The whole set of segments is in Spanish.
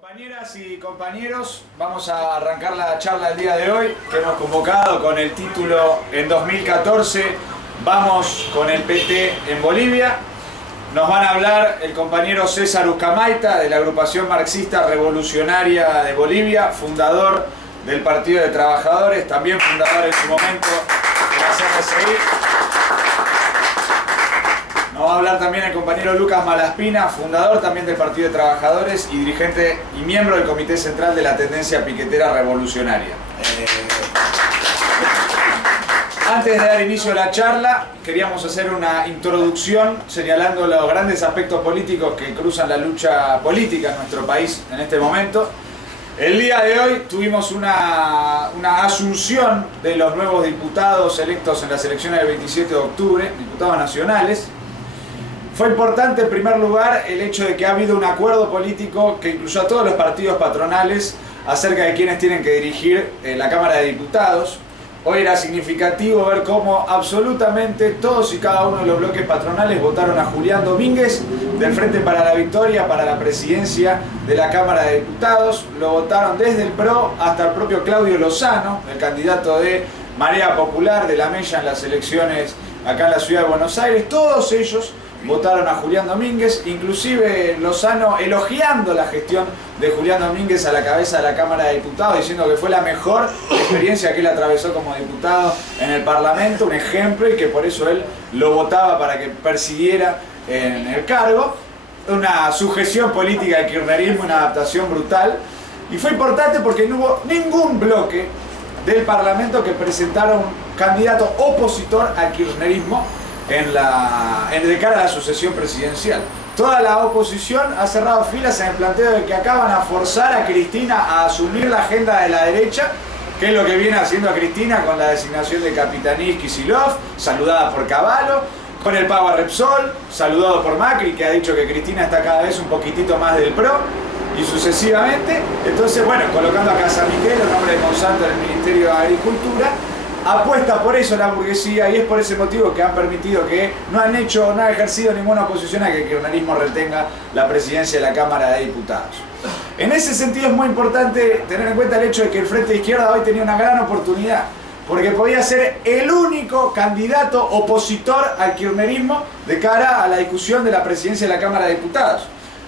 Compañeras y compañeros, vamos a arrancar la charla del día de hoy que hemos convocado con el título en 2014 Vamos con el PT en Bolivia. Nos van a hablar el compañero César Ucamaita de la agrupación marxista revolucionaria de Bolivia, fundador del Partido de Trabajadores, también fundador en su momento de la CNCI. Nos va a hablar también el compañero Lucas Malaspina, fundador también del Partido de Trabajadores y dirigente y miembro del Comité Central de la Tendencia Piquetera Revolucionaria. Antes de dar inicio a la charla, queríamos hacer una introducción señalando los grandes aspectos políticos que cruzan la lucha política en nuestro país en este momento. El día de hoy tuvimos una asunción de los nuevos diputados electos en las elecciones del 27 de octubre, diputados nacionales. Fue importante en primer lugar el hecho de que ha habido un acuerdo político que incluyó a todos los partidos patronales acerca de quienes tienen que dirigir la Cámara de Diputados. Hoy era significativo ver cómo absolutamente todos y cada uno de los bloques patronales votaron a Julián Domínguez del Frente para la Victoria para la presidencia de la Cámara de Diputados. Lo votaron desde el PRO hasta el propio Claudio Lozano, el candidato de Marea Popular de la Mella en las elecciones acá en la ciudad de Buenos Aires. Todos ellos votaron a Julián Domínguez, inclusive Lozano elogiando la gestión de Julián Domínguez a la cabeza de la Cámara de Diputados, diciendo que fue la mejor experiencia que él atravesó como diputado en el Parlamento, un ejemplo, y que por eso él lo votaba para que persiguiera en el cargo. Una sujeción política del kirchnerismo, una adaptación brutal, y fue importante porque no hubo ningún bloque del Parlamento que presentara un candidato opositor al kirchnerismo de cara a la sucesión presidencial. Toda la oposición ha cerrado filas en el planteo de que acaban a forzar a Cristina a asumir la agenda de la derecha, que es lo que viene haciendo a Cristina con la designación de Capitaní Kicillof, saludada por Cavallo, con el pago a Repsol, saludado por Macri, que ha dicho que Cristina está cada vez un poquitito más del PRO, y sucesivamente. Entonces, bueno, colocando a Casamiquel, el nombre de Monsanto en el Ministerio de Agricultura, apuesta por eso la burguesía, y es por ese motivo que han permitido que no han ejercido ninguna oposición a que el kirchnerismo retenga la presidencia de la Cámara de Diputados. En ese sentido es muy importante tener en cuenta el hecho de que el Frente de Izquierda hoy tenía una gran oportunidad, porque podía ser el único candidato opositor al kirchnerismo de cara a la discusión de la presidencia de la Cámara de Diputados.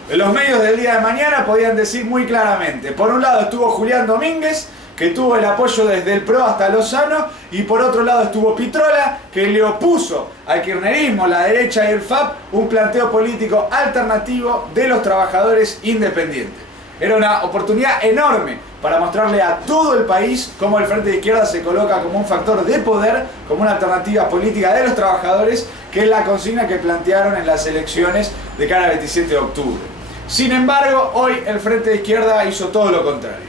Los medios del día de mañana podían decir muy claramente: por un lado estuvo Julián Domínguez, que tuvo el apoyo desde el PRO hasta Lozano, y por otro lado estuvo Pitrola, que le opuso al kirchnerismo, la derecha y el FAP, un planteo político alternativo de los trabajadores independientes. Era una oportunidad enorme para mostrarle a todo el país cómo el Frente de Izquierda se coloca como un factor de poder, como una alternativa política de los trabajadores, que es la consigna que plantearon en las elecciones de cara al 27 de octubre. Sin embargo, hoy el Frente de Izquierda hizo todo lo contrario.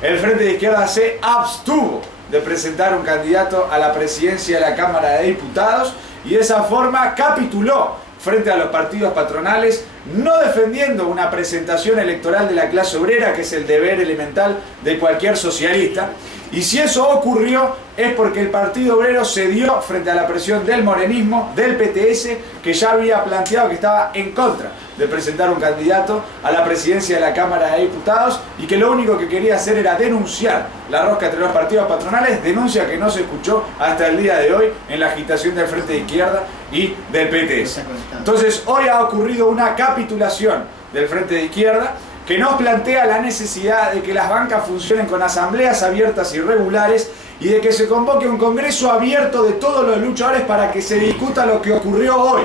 El Frente de Izquierda se abstuvo de presentar un candidato a la presidencia de la Cámara de Diputados y de esa forma capituló frente a los partidos patronales, no defendiendo una presentación electoral de la clase obrera, que es el deber elemental de cualquier socialista. Y si eso ocurrió es porque el Partido Obrero cedió frente a la presión del morenismo, del PTS, que ya había planteado que estaba en contra de presentar un candidato a la presidencia de la Cámara de Diputados, y que lo único que quería hacer era denunciar la rosca entre los partidos patronales, denuncia que no se escuchó hasta el día de hoy en la agitación del Frente de Izquierda y del PTS. Entonces hoy ha ocurrido una capitulación del Frente de Izquierda, que nos plantea la necesidad de que las bancas funcionen con asambleas abiertas y regulares, y de que se convoque un congreso abierto de todos los luchadores para que se discuta lo que ocurrió hoy.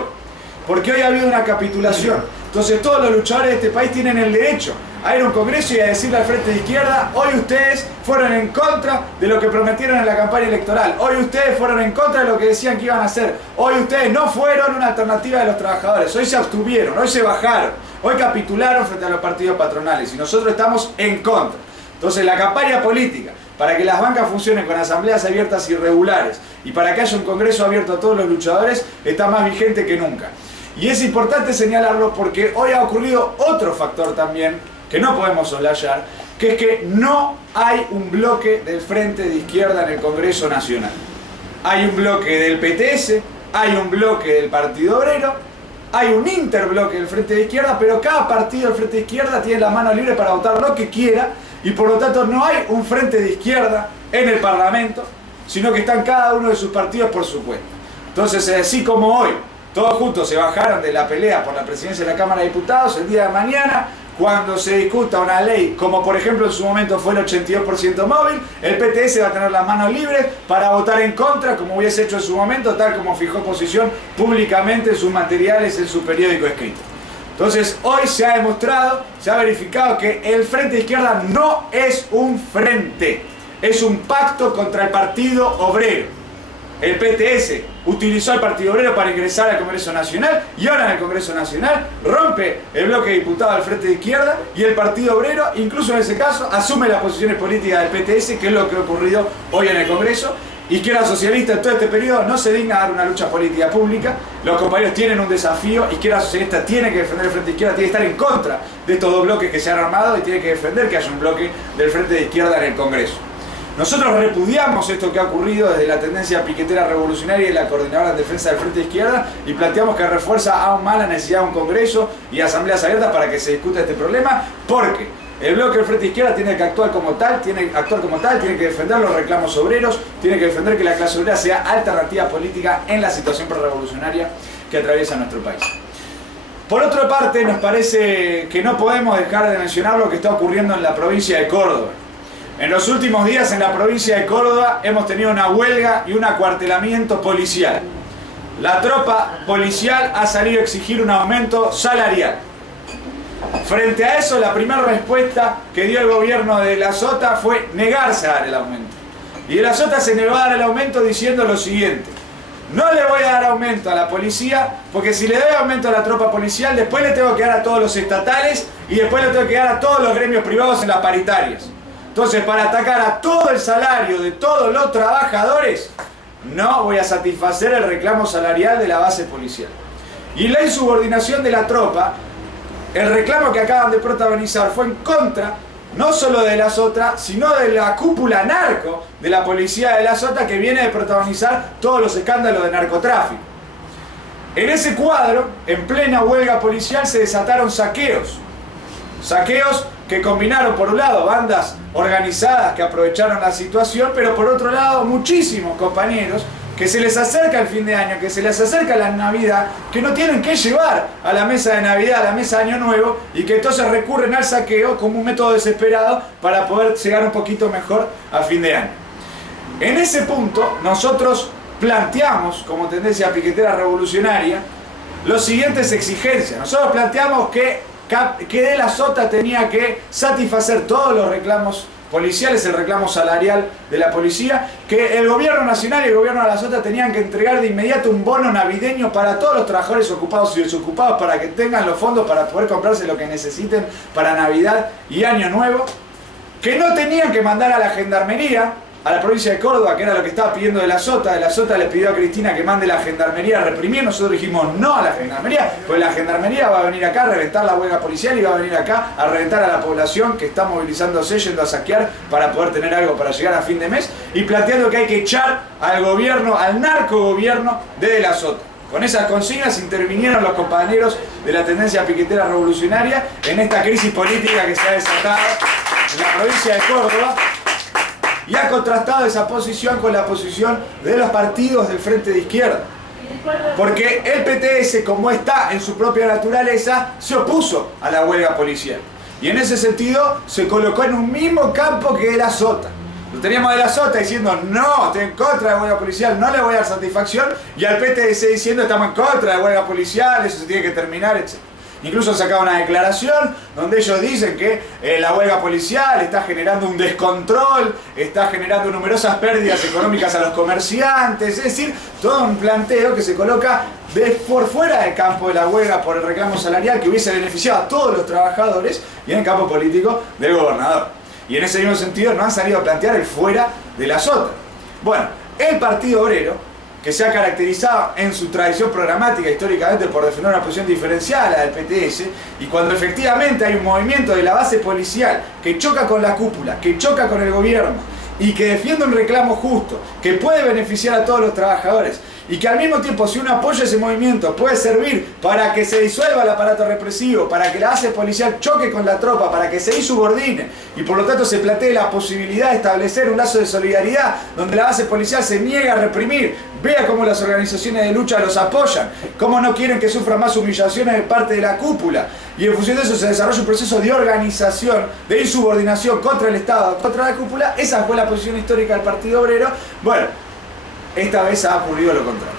Porque hoy ha habido una capitulación. Entonces todos los luchadores de este país tienen el derecho a ir a un congreso y a decirle al Frente de Izquierda: hoy ustedes fueron en contra de lo que prometieron en la campaña electoral, hoy ustedes fueron en contra de lo que decían que iban a hacer, hoy ustedes no fueron una alternativa de los trabajadores, hoy se abstuvieron, hoy se bajaron, hoy capitularon frente a los partidos patronales, y nosotros estamos en contra. Entonces la campaña política para que las bancas funcionen con asambleas abiertas y regulares, y para que haya un congreso abierto a todos los luchadores, está más vigente que nunca. Y es importante señalarlo porque hoy ha ocurrido otro factor también que no podemos soslayar, que es que no hay un bloque del Frente de Izquierda en el Congreso Nacional. Hay un bloque del PTS, hay un bloque del Partido Obrero, hay un interbloque del Frente de Izquierda, pero cada partido del Frente de Izquierda tiene la mano libre para votar lo que quiera, y por lo tanto no hay un Frente de Izquierda en el Parlamento, sino que están cada uno de sus partidos por su cuenta. Entonces, así como hoy todos juntos se bajaron de la pelea por la presidencia de la Cámara de Diputados, el día de mañana, cuando se discuta una ley, como por ejemplo en su momento fue el 82% móvil, el PTS va a tener las manos libres para votar en contra, como hubiese hecho en su momento, tal como fijó posición públicamente en sus materiales, en su periódico escrito. Entonces, hoy se ha demostrado, se ha verificado que el Frente de Izquierda no es un frente, es un pacto contra el Partido Obrero. El PTS utilizó al Partido Obrero para ingresar al Congreso Nacional, y ahora en el Congreso Nacional rompe el bloque de diputados del Frente de Izquierda, y el Partido Obrero, incluso en ese caso, asume las posiciones políticas del PTS, que es lo que ha ocurrido hoy en el Congreso. Izquierda Socialista en todo este periodo no se digna a dar una lucha política pública. Los compañeros tienen un desafío. Izquierda Socialista tiene que defender el Frente de Izquierda, tiene que estar en contra de estos dos bloques que se han armado, y tiene que defender que haya un bloque del Frente de Izquierda en el Congreso. Nosotros repudiamos esto que ha ocurrido desde la tendencia piquetera revolucionaria y la coordinadora en defensa del Frente de Izquierda, y planteamos que refuerza aún más la necesidad de un Congreso y asambleas abiertas para que se discuta este problema, porque el bloque del Frente de Izquierda tiene que actuar como tal, tiene que defender los reclamos obreros, tiene que defender que la clase obrera sea alternativa política en la situación prerevolucionaria que atraviesa nuestro país. Por otra parte, nos parece que no podemos dejar de mencionar lo que está ocurriendo en la provincia de Córdoba. En los últimos días en la provincia de Córdoba hemos tenido una huelga y un acuartelamiento policial. La tropa policial ha salido a exigir un aumento salarial. Frente a eso, la primera respuesta que dio el gobierno de la Sota fue negarse a dar el aumento. Y de la Sota se negó a dar el aumento diciendo lo siguiente: no le voy a dar aumento a la policía, porque si le doy aumento a la tropa policial, después le tengo que dar a todos los estatales, y después le tengo que dar a todos los gremios privados en las paritarias. Entonces, para atacar a todo el salario de todos los trabajadores, no voy a satisfacer el reclamo salarial de la base policial. Y la insubordinación de la tropa, el reclamo que acaban de protagonizar, fue en contra no solo de la Sota, sino de la cúpula narco de la policía de la Sota, que viene de protagonizar todos los escándalos de narcotráfico. En ese cuadro, en plena huelga policial, se desataron saqueos. Saqueos que combinaron, por un lado, bandas organizadas que aprovecharon la situación, pero por otro lado, muchísimos compañeros que se les acerca el fin de año, que se les acerca la Navidad, que no tienen que llevar a la mesa de Navidad, a la mesa de Año Nuevo, y que entonces recurren al saqueo como un método desesperado para poder llegar un poquito mejor a fin de año. En ese punto, nosotros planteamos, como tendencia piquetera revolucionaria, las siguientes exigencias. Nosotros planteamos que de la Sota tenía que satisfacer todos los reclamos policiales, el reclamo salarial de la policía, que el gobierno nacional y el gobierno de la Sota tenían que entregar de inmediato un bono navideño para todos los trabajadores ocupados y desocupados, para que tengan los fondos para poder comprarse lo que necesiten para Navidad y Año Nuevo, que no tenían que mandar a la gendarmería a la provincia de Córdoba, que era lo que estaba pidiendo de la Sota le pidió a Cristina que mande la gendarmería a reprimir. Nosotros dijimos no a la gendarmería, pues la gendarmería va a venir acá a reventar la huelga policial y va a venir acá a reventar a la población que está movilizándose, yendo a saquear para poder tener algo para llegar a fin de mes, y planteando que hay que echar al gobierno, al narcogobierno de la Sota. Con esas consignas intervinieron los compañeros de la tendencia piquetera revolucionaria en esta crisis política que se ha desatado en la provincia de Córdoba, y ha contrastado esa posición con la posición de los partidos del Frente de Izquierda. Porque el PTS, como está en su propia naturaleza, se opuso a la huelga policial. Y en ese sentido se colocó en un mismo campo que la Sota. Lo teníamos de la Sota diciendo no, estoy en contra de la huelga policial, no le voy a dar satisfacción, y al PTS diciendo estamos en contra de la huelga policial, eso se tiene que terminar, etc. Incluso han sacado una declaración donde ellos dicen que la huelga policial está generando un descontrol, está generando numerosas pérdidas económicas a los comerciantes, es decir, todo un planteo que se coloca por fuera del campo de la huelga por el reclamo salarial que hubiese beneficiado a todos los trabajadores, y en el campo político del gobernador. Y en ese mismo sentido no han salido a plantear el fuera de la Sota. Bueno, el Partido Obrero, que se ha caracterizado en su tradición programática históricamente por defender una posición diferenciada a la del PTS, y cuando efectivamente hay un movimiento de la base policial que choca con la cúpula, que choca con el gobierno, y que defiende un reclamo justo, que puede beneficiar a todos los trabajadores, y que al mismo tiempo, si uno apoya ese movimiento, puede servir para que se disuelva el aparato represivo, para que la base policial choque con la tropa, para que se insubordine y por lo tanto se plantee la posibilidad de establecer un lazo de solidaridad donde la base policial se niega a reprimir, vea cómo las organizaciones de lucha los apoyan, cómo no quieren que sufran más humillaciones de parte de la cúpula, y en función de eso se desarrolla un proceso de organización, de insubordinación contra el Estado, contra la cúpula. Esa fue la posición histórica del Partido Obrero. Bueno, esta vez ha ocurrido lo contrario.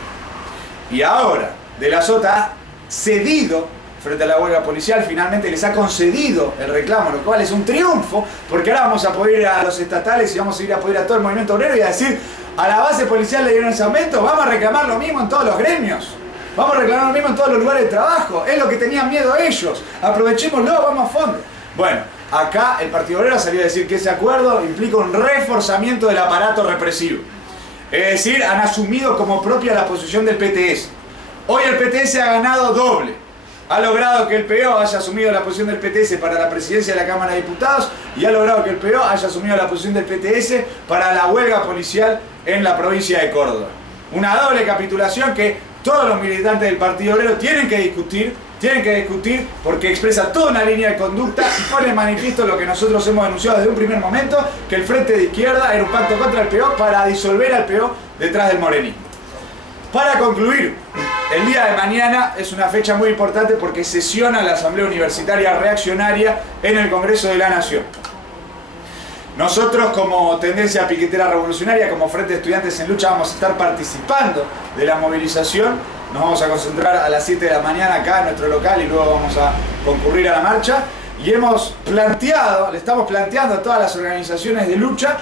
Y ahora, De la Sota ha cedido frente a la huelga policial, finalmente les ha concedido el reclamo, lo cual es un triunfo, porque ahora vamos a poder ir a los estatales y vamos a ir a poder ir a todo el movimiento obrero y a decir, a la base policial le dieron ese aumento, vamos a reclamar lo mismo en todos los gremios. Vamos a reclamar lo mismo en todos los lugares de trabajo. Es lo que tenían miedo ellos. Aprovechémoslo, vamos a fondo. Bueno, acá el Partido Obrero salió a decir que ese acuerdo implica un reforzamiento del aparato represivo. Es decir, han asumido como propia la posición del PTS. Hoy el PTS ha ganado doble. Ha logrado que el PO haya asumido la posición del PTS para la presidencia de la Cámara de Diputados y ha logrado que el PO haya asumido la posición del PTS para la huelga policial en la provincia de Córdoba. Una doble capitulación que todos los militantes del Partido Obrero tienen que discutir porque expresa toda una línea de conducta y pone en manifiesto lo que nosotros hemos denunciado desde un primer momento, que el Frente de Izquierda era un pacto contra el PO para disolver al PO detrás del morenismo. Para concluir, el día de mañana es una fecha muy importante porque sesiona la Asamblea Universitaria Reaccionaria en el Congreso de la Nación. Nosotros, como Tendencia Piquetera Revolucionaria, como Frente de Estudiantes en Lucha, vamos a estar participando de la movilización. Nos vamos a concentrar a las 7 de la mañana acá en nuestro local y luego vamos a concurrir a la marcha. Y le estamos planteando a todas las organizaciones de lucha,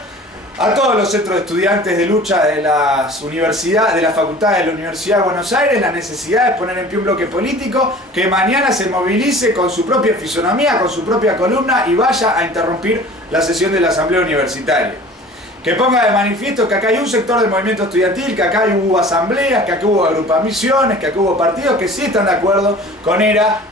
a todos los centros de estudiantes de lucha de las universidades, de las facultades de la Universidad de Buenos Aires, la necesidad de poner en pie un bloque político que mañana se movilice con su propia fisonomía, con su propia columna y vaya a interrumpir la sesión de la Asamblea Universitaria. Que ponga de manifiesto que acá hay un sector del movimiento estudiantil, que acá hubo asambleas, que acá hubo agrupaciones, que acá hubo partidos que sí están de acuerdo con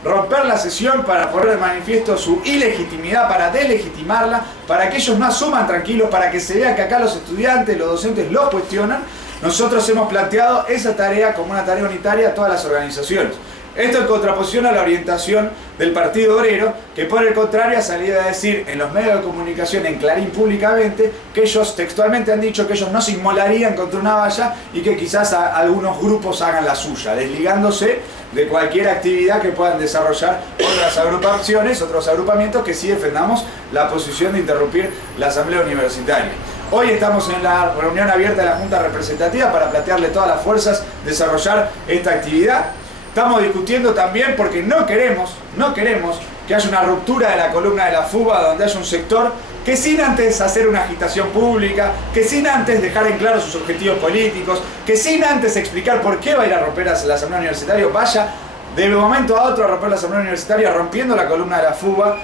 romper la sesión para poner de manifiesto su ilegitimidad, para deslegitimarla, para que ellos no asuman tranquilos, para que se vea que acá los estudiantes, los docentes los cuestionan. Nosotros hemos planteado esa tarea como una tarea unitaria a todas las organizaciones. Esto en contraposición a la orientación del Partido Obrero, que por el contrario ha salido a decir en los medios de comunicación, en Clarín públicamente, que ellos textualmente han dicho que ellos no se inmolarían contra una valla y que quizás algunos grupos hagan la suya, desligándose de cualquier actividad que puedan desarrollar otras agrupaciones, otros agrupamientos que sí defendamos la posición de interrumpir la Asamblea Universitaria. Hoy estamos en la reunión abierta de la Junta Representativa para plantearle a todas las fuerzas desarrollar esta actividad. Estamos discutiendo también porque no queremos que haya una ruptura de la columna de la fuga, donde haya un sector que sin antes hacer una agitación pública, que sin antes dejar en claro sus objetivos políticos, que sin antes explicar por qué va a ir a romper la Asamblea Universitaria, vaya de un momento a otro a romper la Asamblea Universitaria, rompiendo la columna de la fuga,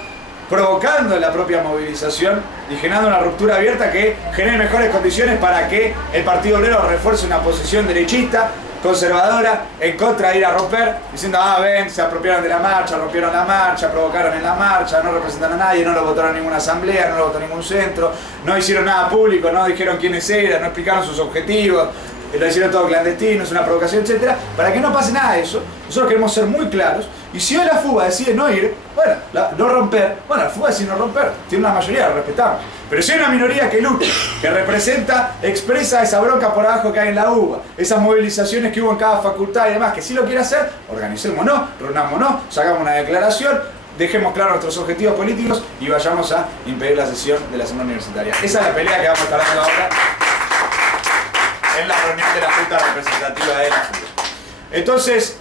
provocando la propia movilización y generando una ruptura abierta que genere mejores condiciones para que el Partido Obrero refuerce una posición derechista, conservadora, en contra de ir a romper, diciendo, ven, se apropiaron de la marcha, rompieron la marcha, provocaron en la marcha, no representan a nadie, no lo votaron en ninguna asamblea, no lo votó ningún centro, no hicieron nada público, no dijeron quiénes eran, no explicaron sus objetivos, lo hicieron todo clandestino, es una provocación, etc. Para que no pase nada de eso, nosotros queremos ser muy claros, y si hoy la fuga decide no ir, bueno, no romper, la fuga decide no romper, tiene una mayoría, lo respetamos. Pero si hay una minoría que lucha, que representa, expresa esa bronca por abajo que hay en la UBA, esas movilizaciones que hubo en cada facultad y demás, que sí lo quiere hacer, organicémonos, reunámonos, sacamos una declaración, dejemos claros nuestros objetivos políticos y vayamos a impedir la sesión de la Asamblea Universitaria. Esa es la pelea que vamos a estar dando ahora en la reunión de la Junta Representativa de la FUBA. Entonces,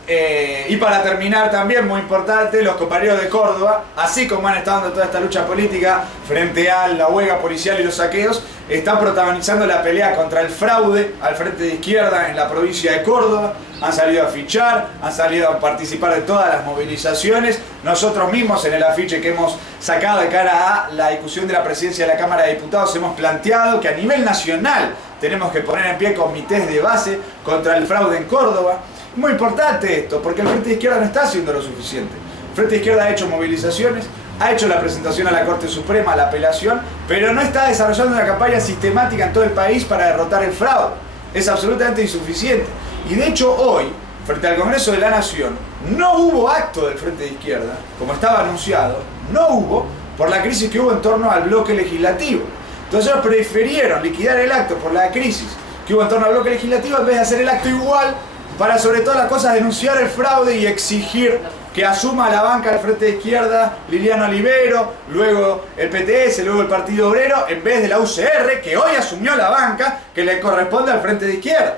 y para terminar también, muy importante, los compañeros de Córdoba, así como han estado dando toda esta lucha política frente a la huelga policial y los saqueos, están protagonizando la pelea contra el fraude al Frente de Izquierda en la provincia de Córdoba. Han salido a fichar, han salido a participar de todas las movilizaciones. Nosotros mismos en el afiche que hemos sacado de cara a la discusión de la presidencia de la Cámara de Diputados hemos planteado que a nivel nacional tenemos que poner en pie comités de base contra el fraude en Córdoba. Muy importante esto, porque el Frente de Izquierda no está haciendo lo suficiente. El Frente de Izquierda ha hecho movilizaciones, ha hecho la presentación a la Corte Suprema, la apelación, pero no está desarrollando una campaña sistemática en todo el país para derrotar el fraude. Es absolutamente insuficiente. Y de hecho hoy, frente al Congreso de la Nación, no hubo acto del Frente de Izquierda, como estaba anunciado, no hubo, por la crisis que hubo en torno al bloque legislativo. Entonces ellos prefirieron liquidar el acto por la crisis que hubo en torno al bloque legislativo en vez de hacer el acto igual para, sobre todas las cosas, denunciar el fraude y exigir que asuma la banca del Frente de Izquierda Liliana Olivero, luego el PTS, luego el Partido Obrero, en vez de la UCR, que hoy asumió la banca que le corresponde al Frente de Izquierda.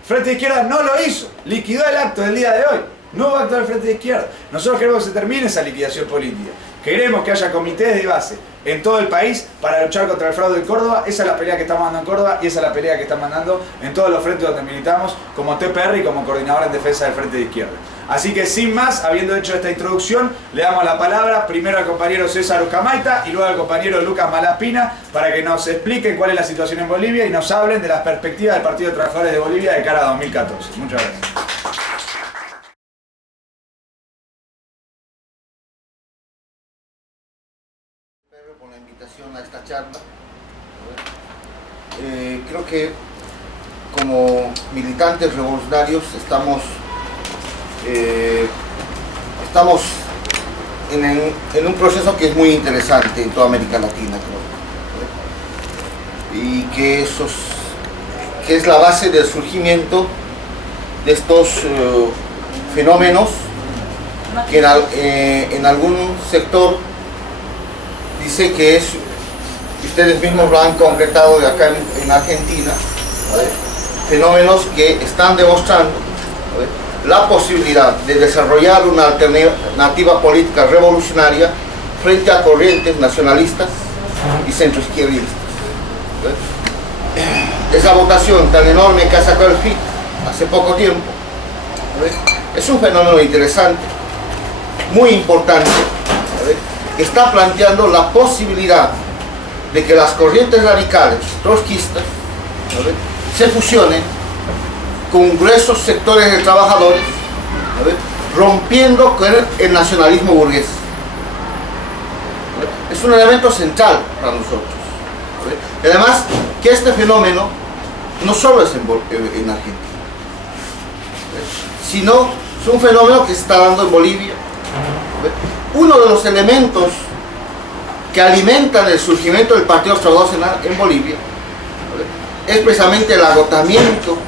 El Frente de Izquierda no lo hizo, liquidó el acto del día de hoy. No hubo acto del Frente de Izquierda. Nosotros queremos que se termine esa liquidación política. Queremos que haya comités de base en todo el país para luchar contra el fraude en Córdoba. Esa es la pelea que estamos dando en Córdoba y esa es la pelea que están mandando en todos los frentes donde militamos como TPR y como coordinador en defensa del Frente de Izquierda. Así que sin más, habiendo hecho esta introducción, le damos la palabra primero al compañero César Ucamaita y luego al compañero Lucas Malaspina para que nos expliquen cuál es la situación en Bolivia y nos hablen de las perspectivas del Partido de Trabajadores de Bolivia de cara a 2014. Muchas gracias. Por la invitación a esta charla. Creo que como militantes revolucionarios estamos en un proceso que es muy interesante en toda América Latina, creo, y que es la base del surgimiento de estos fenómenos que en algún sector dice que es, ustedes mismos lo han concretado de acá en Argentina, ¿vale? Fenómenos que están demostrando, ¿vale?, la posibilidad de desarrollar una alternativa política revolucionaria frente a corrientes nacionalistas y centroizquierdistas, ¿vale? Esa votación tan enorme que ha sacado el FIT hace poco tiempo, ¿vale?, es un fenómeno interesante, muy importante, ¿vale?, que está planteando la posibilidad de que las corrientes radicales trotskistas, ¿vale?, se fusionen con gruesos sectores de trabajadores, ¿vale?, rompiendo con el nacionalismo burgués. ¿Vale? Es un elemento central para nosotros, ¿vale? Y además que este fenómeno no solo es en Argentina, ¿vale?, sino es un fenómeno que se está dando en Bolivia, ¿vale? Uno de los elementos que alimentan el surgimiento del Partido de los Trabajadores en Bolivia, ¿vale?, es precisamente el agotamiento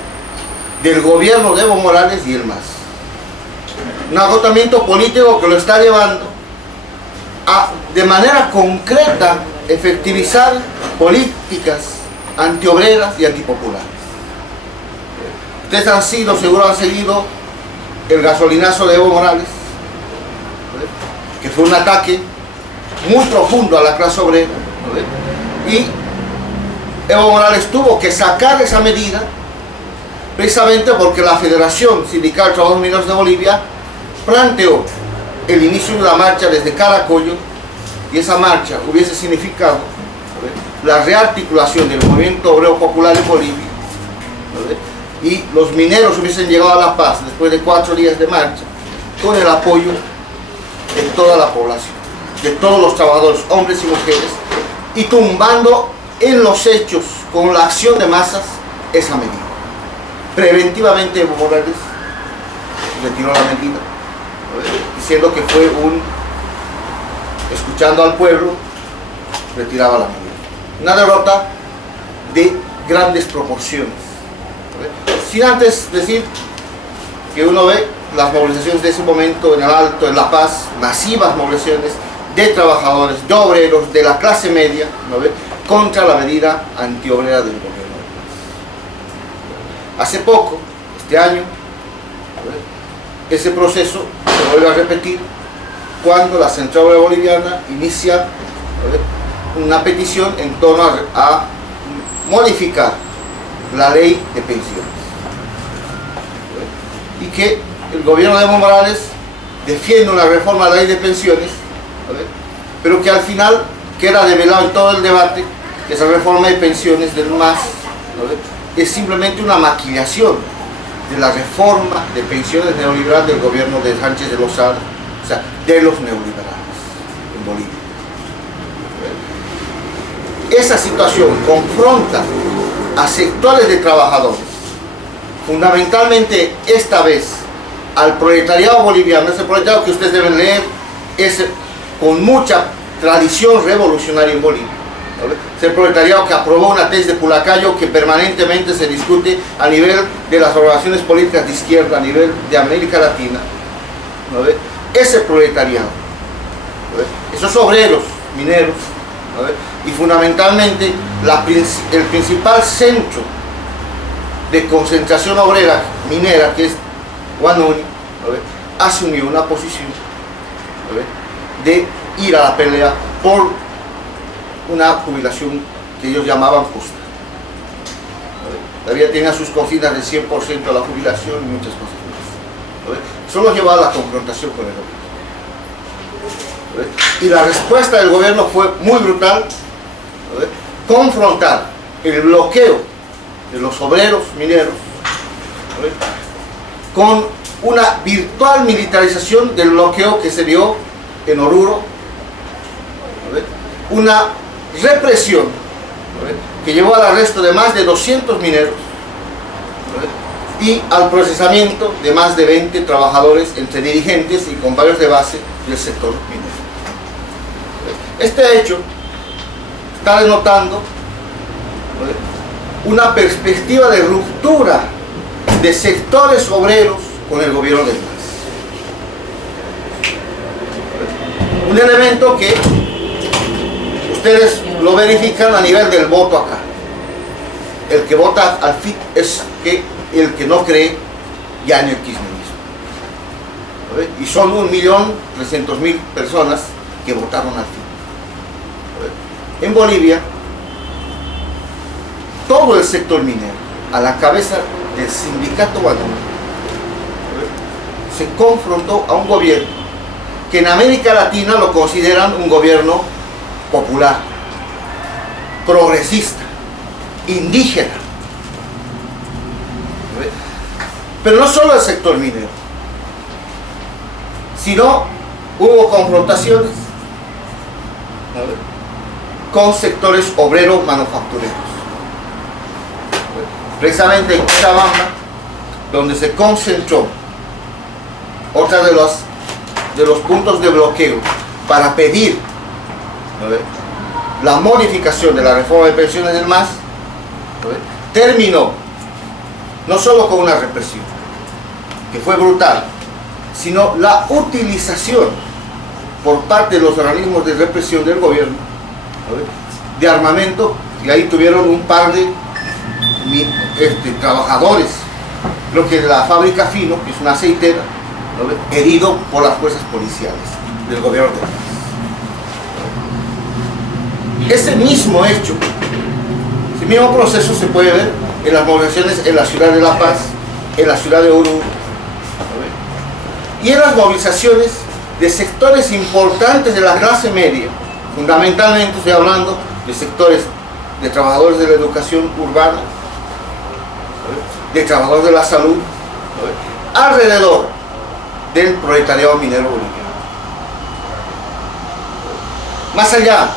del gobierno de Evo Morales y el MAS. Un agotamiento político que lo está llevando a, de manera concreta, efectivizar políticas antiobreras y antipopulares. Ustedes seguro han seguido el gasolinazo de Evo Morales, ¿vale?, que fue un ataque muy profundo a la clase obrera, ¿vale?, y Evo Morales tuvo que sacar esa medida precisamente porque la Federación Sindical de Trabajadores Mineros de Bolivia planteó el inicio de una marcha desde Caracollo, y esa marcha hubiese significado, ¿vale?, la rearticulación del movimiento obrero popular en Bolivia, ¿vale?, y los mineros hubiesen llegado a La Paz después de 4 días de marcha con el apoyo de toda la población, de todos los trabajadores, hombres y mujeres, y tumbando en los hechos con la acción de masas esa medida. Preventivamente Evo Morales retiró la medida, ¿vale?, diciendo que fue escuchando al pueblo, retiraba la medida. Una derrota de grandes proporciones, ¿vale?, sin antes decir que uno ve las movilizaciones de ese momento en el Alto, en La Paz, masivas movilizaciones de trabajadores, de obreros, de la clase media, ¿no?, contra la medida antiobrera del gobierno. Hace poco, este año, ¿no?, ese proceso se vuelve a repetir cuando la Central Obrera Boliviana inicia, ¿no?, una petición en torno a modificar la ley de pensiones, ¿no?, y que el gobierno de Evo Morales defiende una reforma de la ley de pensiones, ¿no?, pero que al final queda develado en todo el debate que esa reforma de pensiones del MAS, ¿no?, es simplemente una maquillación de la reforma de pensiones neoliberal del gobierno de Sánchez de Lozada, o sea, de los neoliberales. en Bolivia. Esa situación confronta a sectores de trabajadores, fundamentalmente esta vez al proletariado boliviano. Ese proletariado que ustedes deben leer es con mucha tradición revolucionaria en Bolivia. Es el proletariado que aprobó una tesis de Pulacayo que permanentemente se discute a nivel de las organizaciones políticas de izquierda, a nivel de América Latina. Ese proletariado, esos obreros mineros, y fundamentalmente el principal centro de concentración obrera minera, que es Huanuni, asumió una posición de ir a la pelea por una jubilación que ellos llamaban justa. Todavía tenían sus consignas del 100% de la jubilación y muchas cosas más. Solo llevaba a la confrontación con el gobierno. Y la respuesta del gobierno fue muy brutal: confrontar el bloqueo de los obreros mineros con una virtual militarización del bloqueo que se dio en Oruro, una represión que llevó al arresto de más de 200 mineros y al procesamiento de más de 20 trabajadores, entre dirigentes y compañeros de base del sector minero. Este hecho está denotando una perspectiva de ruptura de sectores obreros con el gobierno del MAS. Un elemento que ustedes lo verifican a nivel del voto acá. El que vota al FIT es el que no cree ya en el kirchnerismo. Y son 1.300.000 personas que votaron al FIT. En Bolivia, todo el sector minero, a la cabeza del sindicato Huanuni, se confrontó a un gobierno que en América Latina lo consideran un gobierno popular, progresista, indígena. Pero no solo el sector minero, sino hubo confrontaciones con sectores obreros manufactureros. Precisamente en Cochabamba, donde se concentró otra de los puntos de bloqueo para pedir la modificación de la reforma de pensiones del MAS, terminó no solo con una represión, que fue brutal, sino la utilización por parte de los organismos de represión del gobierno de armamento, y ahí tuvieron un par de trabajadores, creo que de la fábrica Fino, que es una aceitera, herido por las fuerzas policiales del gobierno de Paz. Ese mismo hecho, ese mismo proceso se puede ver en las movilizaciones en la ciudad de La Paz, en la ciudad de Oruro, y en las movilizaciones de sectores importantes de la clase media. Fundamentalmente estoy hablando de sectores de trabajadores de la educación urbana, de trabajadores de la salud, alrededor del proletariado minero boliviano. Más allá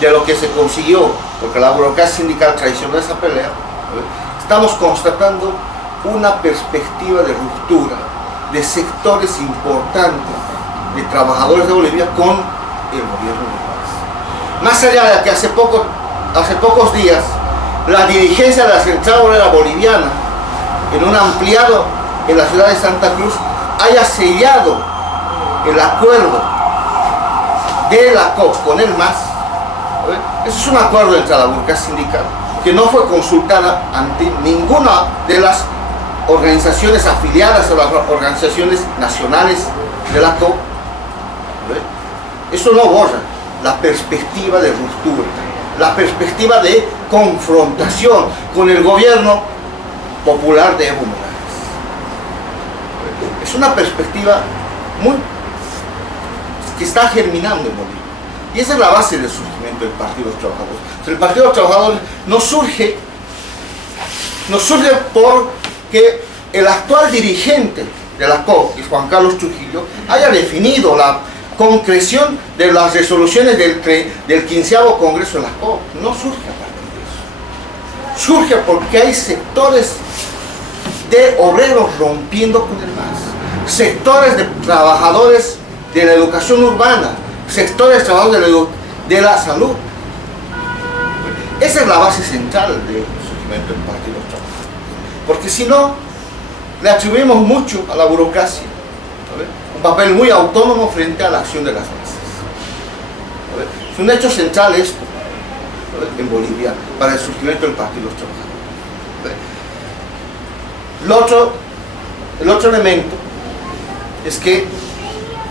de lo que se consiguió, porque la burocracia sindical traicionó esa pelea, estamos constatando una perspectiva de ruptura de sectores importantes de trabajadores de Bolivia con el gobierno de Paz. Más allá de que hace pocos días la dirigencia de la Central Obrera Boliviana, en un ampliado en la ciudad de Santa Cruz, haya sellado el acuerdo de la COP con el MAS. Eso es un acuerdo entre la burocracia sindical que no fue consultada ante ninguna de las organizaciones afiliadas a las organizaciones nacionales de la COP. Eso no borra la perspectiva de ruptura, la perspectiva de confrontación con el gobierno popular de Evo Morales. Es una perspectiva que está germinando en Bolivia. Y esa es la base del surgimiento del Partido de los Trabajadores. El Partido de los Trabajadores no surge porque el actual dirigente de la COP, que es Juan Carlos Trujillo, haya definido concreción de las resoluciones del 15º Congreso de la COP. No surge a partir de eso. Surge porque hay sectores de obreros rompiendo con el MAS, sectores de trabajadores de la educación urbana, sectores de trabajadores de la salud. Esa es la base central del surgimiento del Partido Trabajador. Porque si no, le atribuimos mucho a la burocracia, ¿sabes? Un papel muy autónomo frente a la acción de las masas. ¿Sabes? Es un hecho central esto, ¿sabes? En Bolivia para el surgimiento del Partido Trabajador. El otro elemento es que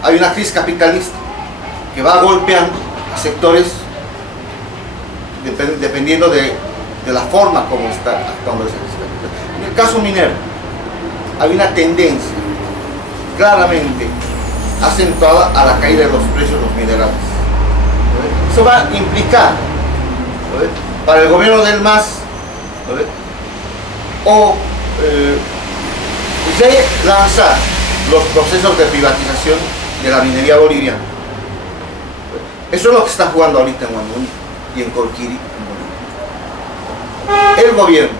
hay una crisis capitalista que va golpeando a sectores dependiendo de la forma como está actuando esa crisis capitalista. En el caso minero, hay una tendencia claramente acentuada a la caída de los precios de los minerales. Eso va a implicar para el gobierno del MAS o relanzar los procesos de privatización de la minería boliviana. Eso es lo que está jugando ahorita en Huánuco y en Colquiri, en Bolivia. El gobierno,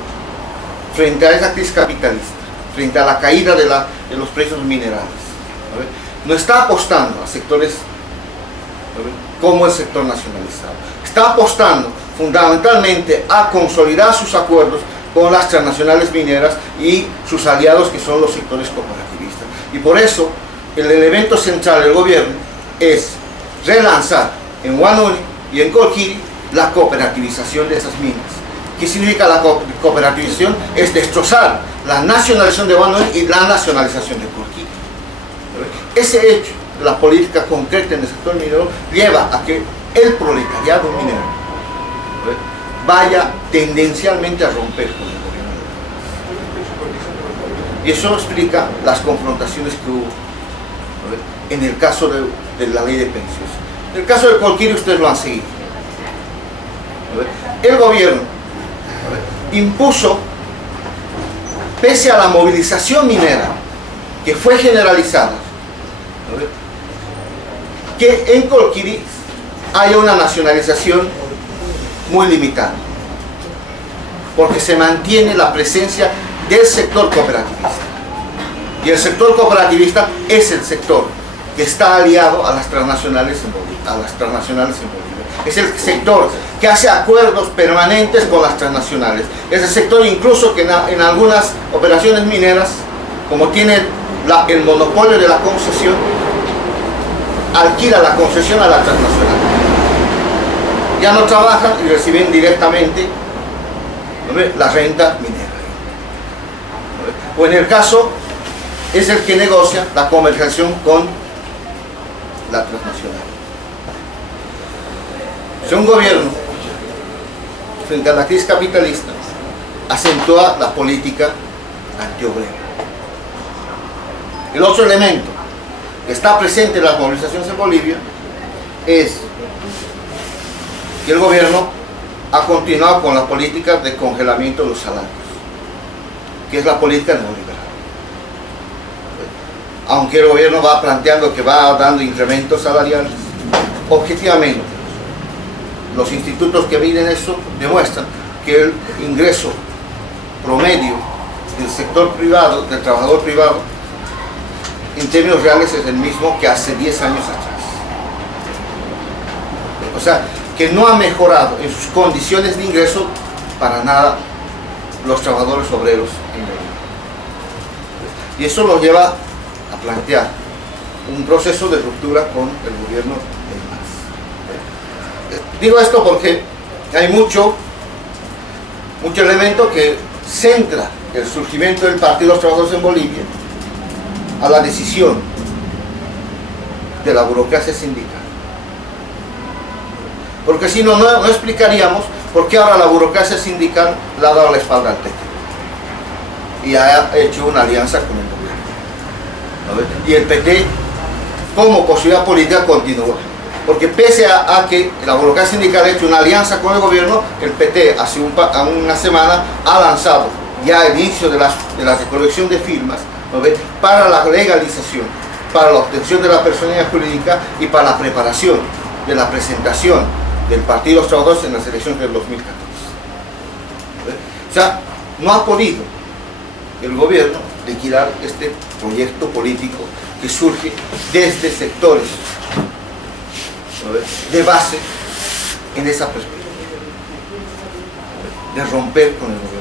frente a esa crisis capitalista, frente a la caída de los precios minerales, no está apostando a sectores como el sector nacionalizado. Está apostando fundamentalmente a consolidar sus acuerdos con las transnacionales mineras y sus aliados, que son los sectores cooperativistas. Y por eso el elemento central del gobierno es relanzar en Huánuco y en Colquiri la cooperativización de esas minas. ¿Qué significa la cooperativización? Es destrozar la nacionalización de Huánuco y la nacionalización de Colquiri. Ese hecho de la política concreta en el sector minero lleva a que el proletariado minero vaya tendencialmente a romper con el gobierno. Y eso explica las confrontaciones que hubo en el caso de la ley de pensiones. En el caso de Colquiri ustedes lo han seguido. El gobierno impuso, pese a la movilización minera que fue generalizada, que en Colquiri haya una nacionalización muy limitada, porque se mantiene la presencia del sector cooperativista. Y el sector cooperativista es el sector que está aliado a las transnacionales en Bolivia. Es el sector que hace acuerdos permanentes con las transnacionales. Es el sector incluso que en algunas operaciones mineras, como tiene el monopolio de la concesión, alquila la concesión a la transnacional. Ya no trabajan y reciben directamente la renta minera. O en el caso, es el que negocia la comercialización con la transnacional. Si un gobierno, frente a la crisis capitalista, acentúa la política antiobrera. El otro elemento que está presente en las movilizaciones en Bolivia es que el gobierno ha continuado con la política de congelamiento de los salarios, que es la política neoliberal. Aunque el gobierno va planteando que va dando incrementos salariales, objetivamente los institutos que miden eso demuestran que el ingreso promedio del sector privado, del trabajador privado, en términos reales es el mismo que hace 10 años atrás. O sea, que no ha mejorado en sus condiciones de ingreso para nada los trabajadores obreros en Bolivia. Y eso los lleva a plantear un proceso de ruptura con el gobierno del MAS. Digo esto porque hay mucho elemento que centra el surgimiento del Partido de los Trabajadores en Bolivia a la decisión de la burocracia sindical. Porque si no, no explicaríamos por qué ahora la burocracia sindical le ha dado la espalda al PT y ha hecho una alianza con el gobierno. Y el PT, como posibilidad política, continúa. Porque pese a que la burocracia sindical ha hecho una alianza con el gobierno, el PT hace una semana ha lanzado ya el inicio de la recolección de firmas para la legalización para la obtención de la personalidad jurídica y para la preparación de la presentación del Partido de los Trabajadores en las elecciones del 2014. O sea, no ha podido el gobierno liquidar este proyecto político que surge desde sectores de base en esa perspectiva de romper con el gobierno.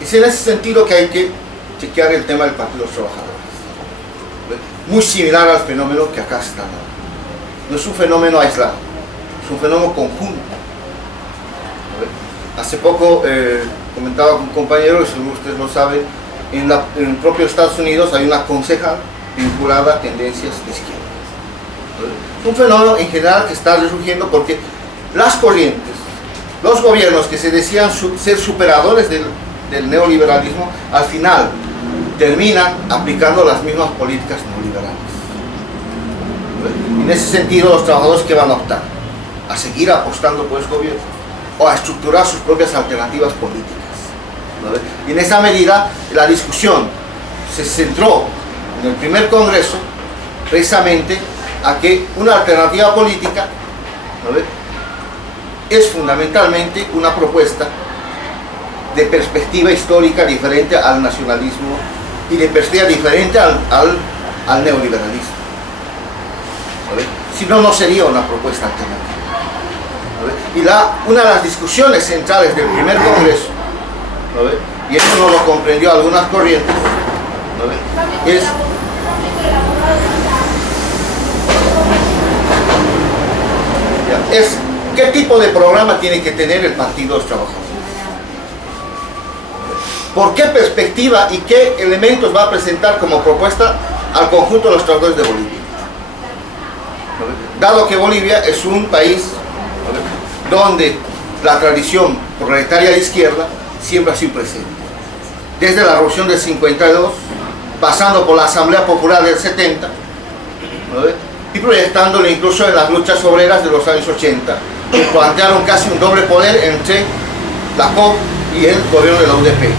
Es en ese sentido que hay que chequear el tema del Partido de los Trabajadores. Muy similar al fenómeno que acá está dando. No es un fenómeno aislado, es un fenómeno conjunto. Hace poco comentaba con un compañero, y seguro ustedes lo saben, en el propio Estados Unidos hay una concejal vinculada a tendencias de izquierda. Es un fenómeno en general que está resurgiendo porque las corrientes, los gobiernos que se decían ser superadores del neoliberalismo, al final terminan aplicando las mismas políticas neoliberales. En ese sentido, los trabajadores, ¿qué van a optar? A seguir apostando por ese gobierno o a estructurar sus propias alternativas políticas. Y en esa medida, la discusión se centró en el primer congreso precisamente a que una alternativa política es fundamentalmente una propuesta de perspectiva histórica diferente al nacionalismo y de perspectiva diferente al neoliberalismo. Si no, no sería una propuesta alternativa. Y una de las discusiones centrales del primer congreso, y eso no lo comprendió algunas corrientes, es qué tipo de programa tiene que tener el Partido de los Trabajadores. ¿Por qué perspectiva y qué elementos va a presentar como propuesta al conjunto de los trabajadores de Bolivia? Dado que Bolivia es un país donde la tradición proletaria de izquierda siempre ha sido presente. Desde la Revolución del 52, pasando por la Asamblea Popular del 70, y proyectándolo incluso en las luchas obreras de los años 80, que plantearon casi un doble poder entre la COP y el gobierno de la UDP.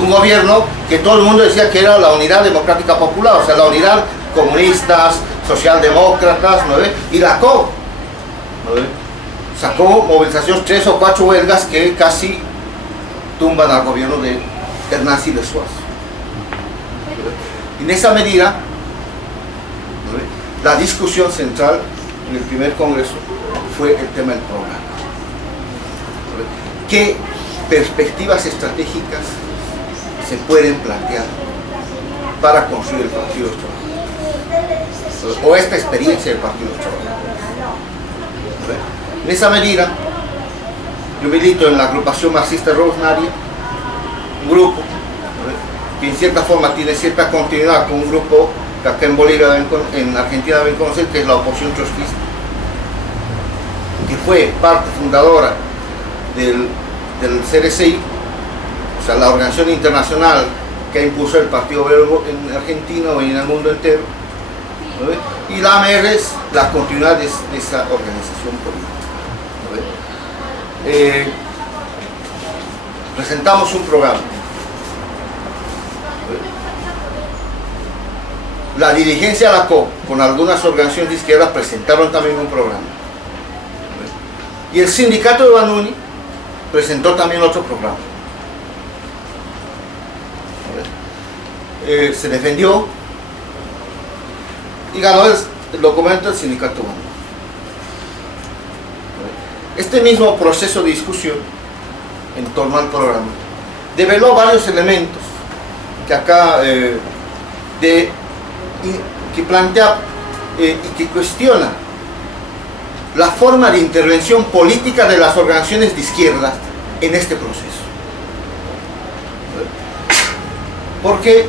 Un gobierno que todo el mundo decía que era la Unidad Democrática Popular, o sea, la unidad comunistas, socialdemócratas, y la COP sacó movilizaciones, 3 o 4 huelgas que casi tumban al gobierno de Hernán de Suazo. En esa medida, la discusión central en el primer congreso fue el tema del programa. ¿Qué perspectivas estratégicas se pueden plantear para construir el Partido de los Trabajadores? O esta experiencia del Partido de los Trabajadores. En esa medida, yo milito en la agrupación marxista revolucionaria, un grupo que en cierta forma tiene cierta continuidad con un grupo que acá en Bolivia, en Argentina deben conocer, que es la oposición trotskista, que fue parte fundadora del CRCI, o sea, la organización internacional que impulsó el Partido Obrero en Argentina y en el mundo entero, y la AMR es la continuidad de esa organización política. Presentamos un programa. La dirigencia de la COP con algunas organizaciones de izquierda presentaron también un programa. Y el sindicato de Banuni presentó también otro programa. Se defendió y ganó el documento del sindicato Banuni. Este mismo proceso de discusión en torno al programa develó varios elementos que acá que plantea y que cuestiona la forma de intervención política de las organizaciones de izquierda en este proceso. Porque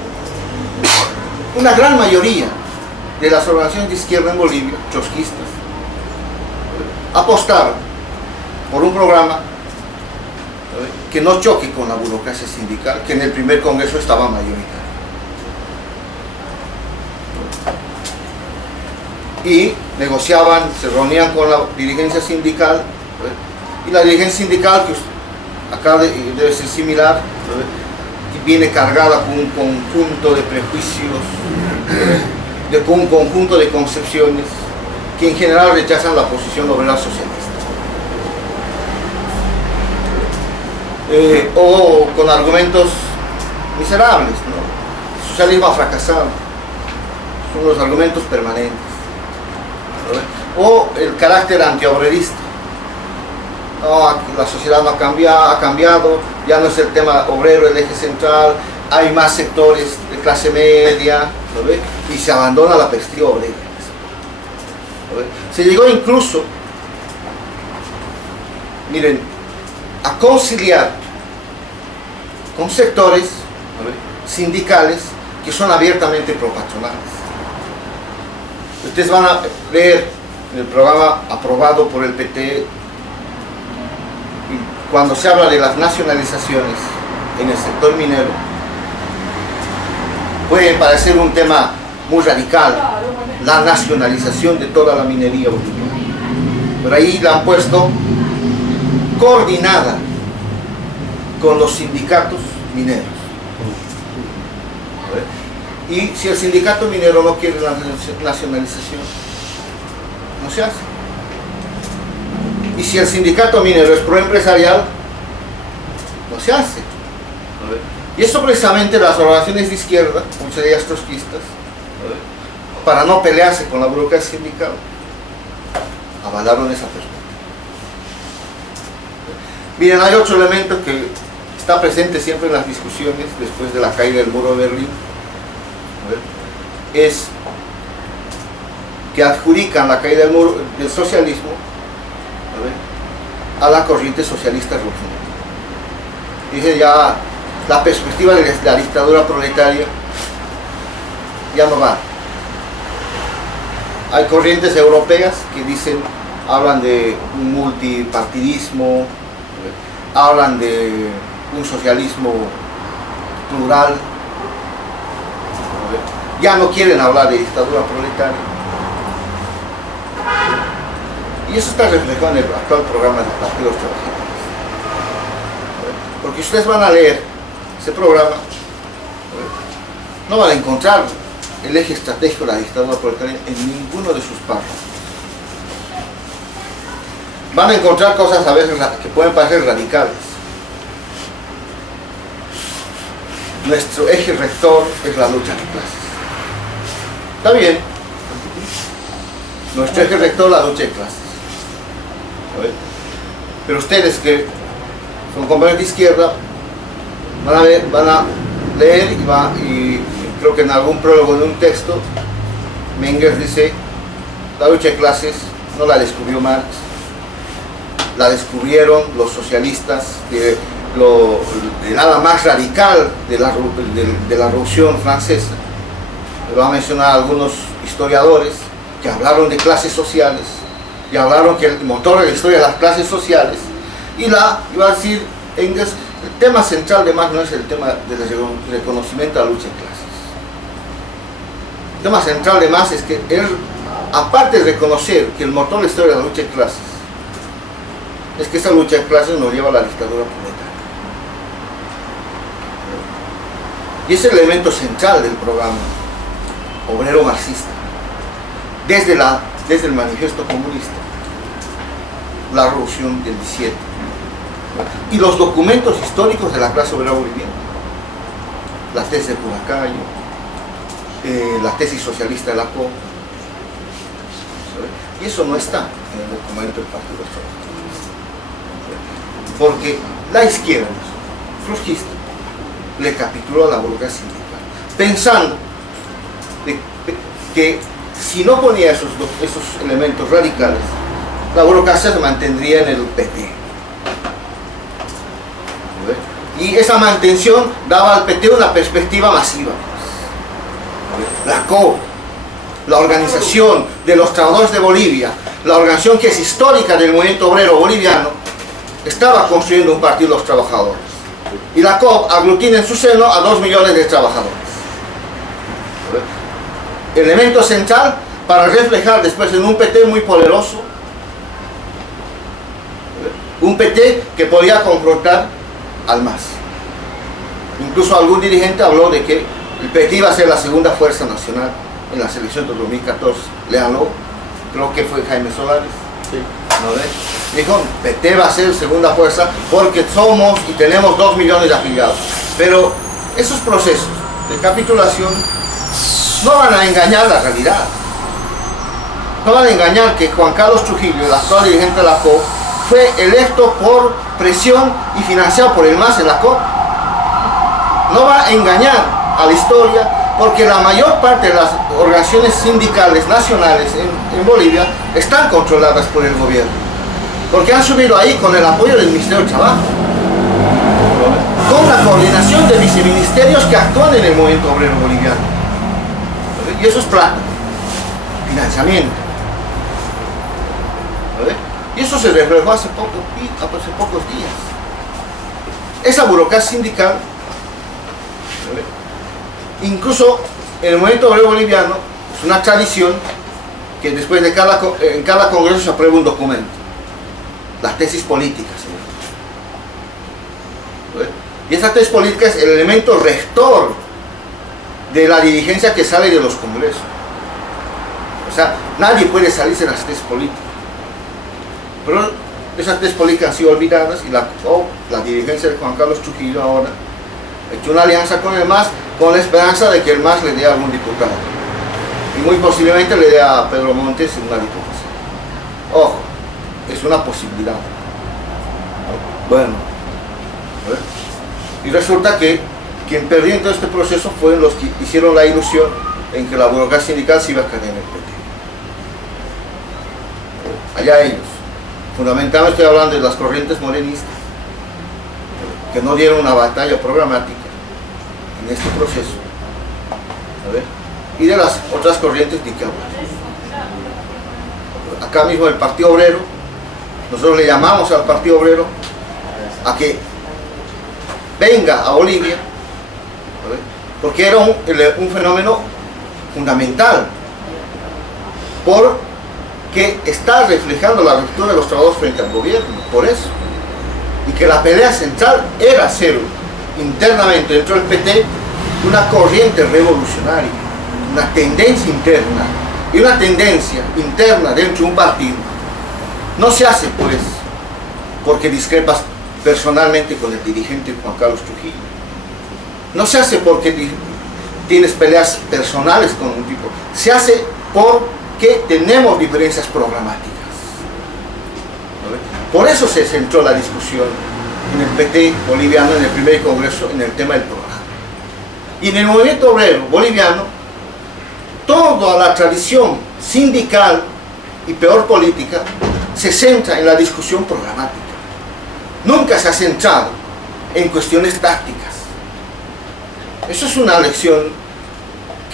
una gran mayoría de las organizaciones de izquierda en Bolivia, trotskistas, apostaron por un programa que no choque con la burocracia sindical, que en el primer congreso estaba mayoritaria. Y negociaban, se reunían con la dirigencia sindical Y la dirigencia sindical, que acá debe ser similar, que viene cargada con un conjunto de prejuicios, con un conjunto de concepciones que en general rechazan la posición obrera socialista. O con argumentos miserables, ¿no? El socialismo ha fracasado, son los argumentos permanentes, ¿no? O el carácter antiobrerista. No, la sociedad no ha cambiado, ya no es el tema obrero el eje central, hay más sectores de clase media, ¿no? Y se abandona la perspectiva obrera, ¿no? Se llegó incluso, miren, a conciliar con sectores, ¿no?, sindicales que son abiertamente propatronales. Ustedes van a leer en el programa aprobado por el PT, cuando se habla de las nacionalizaciones en el sector minero, puede parecer un tema muy radical, la nacionalización de toda la minería boliviana, pero ahí la han puesto coordinada con los sindicatos mineros. Y si el sindicato minero no quiere la nacionalización, no se hace. Y si el sindicato minero es proempresarial, no se hace. Y eso precisamente las organizaciones de izquierda, muchas de ellas trotskistas, para no pelearse con la burocracia sindical, avalaron esa perspectiva. Miren, hay otro elemento que está presente siempre en las discusiones después de la caída del muro de Berlín, es que adjudican la caída del socialismo a la corriente socialista revolucionaria. Dice ya, la perspectiva de la dictadura proletaria ya no va. Hay corrientes europeas que dicen, hablan de un multipartidismo, hablan de un socialismo plural, ya no quieren hablar de dictadura proletaria. Y eso está reflejado en el actual programa del Partido de los Trabajadores. Porque ustedes van a leer ese programa, no van a encontrar el eje estratégico de la dictadura proletaria en ninguno de sus párrafos. Van a encontrar cosas a veces que pueden parecer radicales. Nuestro eje rector es la lucha de clases. Está bien. Nuestro eje rector es la lucha de clases. Pero ustedes que son compañeros de izquierda van a leer y creo que en algún prólogo de un texto Mengers dice, la lucha de clases no la descubrió Marx, la descubrieron los socialistas de nada más radical de la Revolución Francesa. Me van a mencionar algunos historiadores que hablaron de clases sociales y hablaron que el motor de la historia de las clases sociales, y iba a decir Engels, el tema central de Marx no es el tema del reconocimiento de la lucha de clases. El tema central de Marx es que él, aparte de reconocer que el motor de la historia de la lucha de clases es que esa lucha de clases nos lleva a la dictadura proletaria. Y ese es el elemento central del programa obrero marxista, desde el manifiesto comunista, la revolución del 17, y los documentos históricos de la clase obrera boliviana, la tesis de Pudacayo, la tesis socialista de la COP, y eso no está en el documento del Partido de los Trabajadores, porque la izquierda trotskista le capituló a la burguesía sindical, pensando que si no ponía esos elementos radicales, la burocracia se mantendría en el PT. Y esa mantención daba al PT una perspectiva masiva. La COB, la Organización de los Trabajadores de Bolivia, la organización que es histórica del movimiento obrero boliviano, estaba construyendo un partido de los trabajadores. Y la COB aglutina en su seno a 2 millones de trabajadores. Elemento central para reflejar después en un PT muy poderoso Un PT que podía confrontar al MAS. Incluso algún dirigente habló de que el PT iba a ser la segunda fuerza nacional en las elecciones de 2014. Léanlo, creo que fue Jaime Solares. Sí. ¿No ve? Dijo, PT va a ser segunda fuerza porque somos y tenemos 2 millones de afiliados. Pero esos procesos de capitulación no van a engañar la realidad. No van a engañar que Juan Carlos Trujillo, el actual dirigente de la COP, fue electo por presión y financiado por el MAS en la COP. No va a engañar a la historia porque la mayor parte de las organizaciones sindicales nacionales en Bolivia están controladas por el gobierno. Porque han subido ahí con el apoyo del Ministerio de Trabajo, con la coordinación de viceministerios que actúan en el movimiento obrero boliviano. Y eso es plata, financiamiento. Y eso se reflejó hace pocos días. Esa burocracia sindical, incluso en el movimiento obrero boliviano, es una tradición que después de en cada congreso se aprueba un documento, las tesis políticas. Y esa tesis política es el elemento rector de la dirigencia que sale de los congresos. O sea, nadie puede salirse de las tesis políticas. Pero esas tesis políticas han sido olvidadas y la dirigencia de Juan Carlos Trujillo ahora ha hecho una alianza con el MAS con la esperanza de que el MAS le dé a algún diputado. Y muy posiblemente le dé a Pedro Montes una diputación. Ojo, es una posibilidad. Bueno, y resulta que quien perdió en todo este proceso fueron los que hicieron la ilusión en que la burocracia sindical se iba a caer en el PT. Allá ellos. Fundamentalmente estoy hablando de las corrientes morenistas que no dieron una batalla programática en este proceso. Y de las otras corrientes de que hablar. Acá mismo el Partido Obrero, nosotros le llamamos al Partido Obrero a que venga a Bolivia, porque era un fenómeno fundamental, porque está reflejando la ruptura de los trabajadores frente al gobierno, por eso, y que la pelea central era hacer internamente dentro del PT una corriente revolucionaria, una tendencia interna, y una tendencia interna dentro de un partido no se hace pues porque discrepas personalmente con el dirigente Juan Carlos Trujillo, no se hace porque tienes peleas personales con un tipo, se hace porque tenemos diferencias programáticas. Por eso se centró la discusión en el PT boliviano, en el primer congreso, en el tema del programa. Y en el movimiento obrero boliviano, toda la tradición sindical y peor política se centra en la discusión programática. Nunca se ha centrado en cuestiones tácticas. Eso es una lección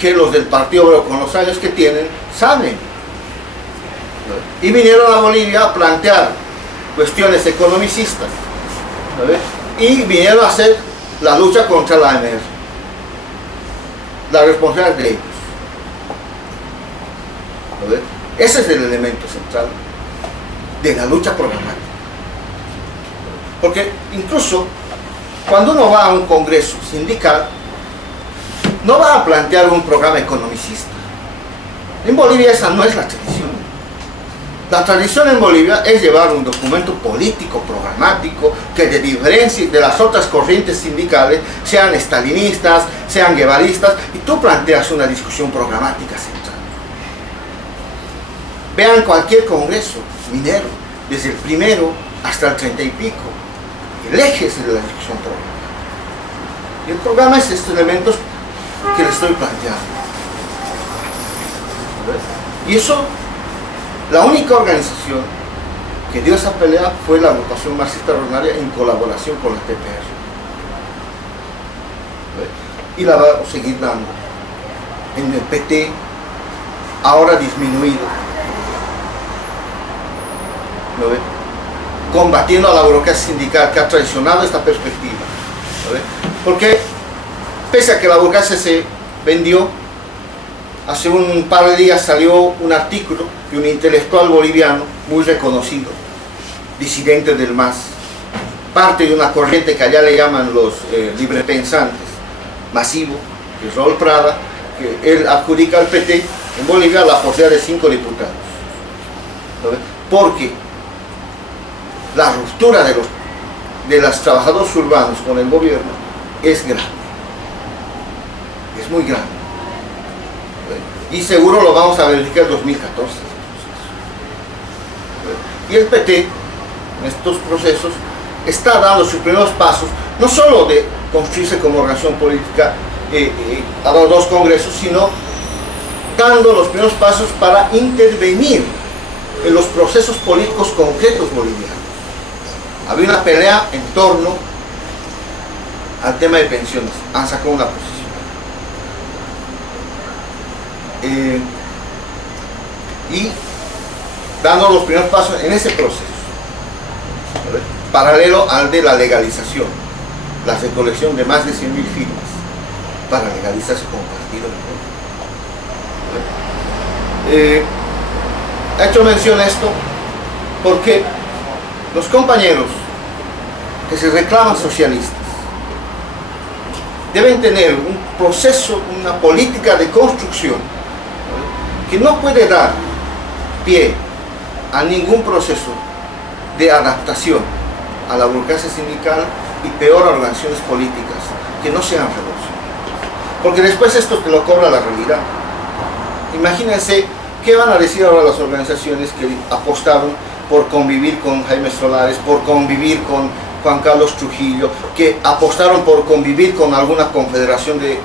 que los del Partido Obrero, con los años que tienen, saben. Y vinieron a Bolivia a plantear cuestiones economicistas, y vinieron a hacer la lucha contra la AMR. La responsabilidad de ellos. Ese es el elemento central de la lucha programática. Porque incluso cuando uno va a un congreso sindical, no va a plantear un programa economicista. En Bolivia esa no es la tradición. La tradición en Bolivia es llevar un documento político, programático, que te diferencie de las otras corrientes sindicales, sean estalinistas, sean guevaristas, y tú planteas una discusión programática central. Vean cualquier congreso minero, desde el primero hasta el 30 y pico. El eje es de la discusión programática. Y el programa es estos elementos que les estoy planteando. Y eso, la única organización que dio esa pelea fue la agrupación marxista revolucionaria en colaboración con la TPR. Y la va a seguir dando en el PT, ahora disminuido. ¿No ve? Combatiendo a la burocracia sindical que ha traicionado esta perspectiva. ¿No ve? Porque pese a que la burocracia se vendió, hace un par de días salió un artículo de un intelectual boliviano muy reconocido, disidente del MAS, parte de una corriente que allá le llaman los librepensantes, masivo, que es Raúl Prada, que él adjudica al PT en Bolivia la posibilidad de 5 diputados. ¿No? Porque la ruptura de los trabajadores urbanos con el gobierno es grande, es muy grande. Y seguro lo vamos a verificar en 2014. Y el PT, en estos procesos, está dando sus primeros pasos, no solo de construirse como organización política, ha dado 2 congresos, sino dando los primeros pasos para intervenir en los procesos políticos concretos bolivianos. Había una pelea en torno al tema de pensiones, han sacado una posición. Y dando los primeros pasos en ese proceso, ¿vale? Paralelo al de la legalización, la recolección de más de 100.000 firmas para legalizarse como partido político. He hecho mención a esto porque los compañeros que se reclaman socialistas deben tener un proceso, una política de construcción, ¿vale? Que no puede dar pie a ningún proceso de adaptación a la burocracia sindical y peor a organizaciones políticas que no sean revolucionarias. Porque después esto te lo cobra la realidad. Imagínense qué van a decir ahora las organizaciones que apostaron por convivir con Jaime Solares, por convivir con Juan Carlos Trujillo, que apostaron por convivir con alguna confederación de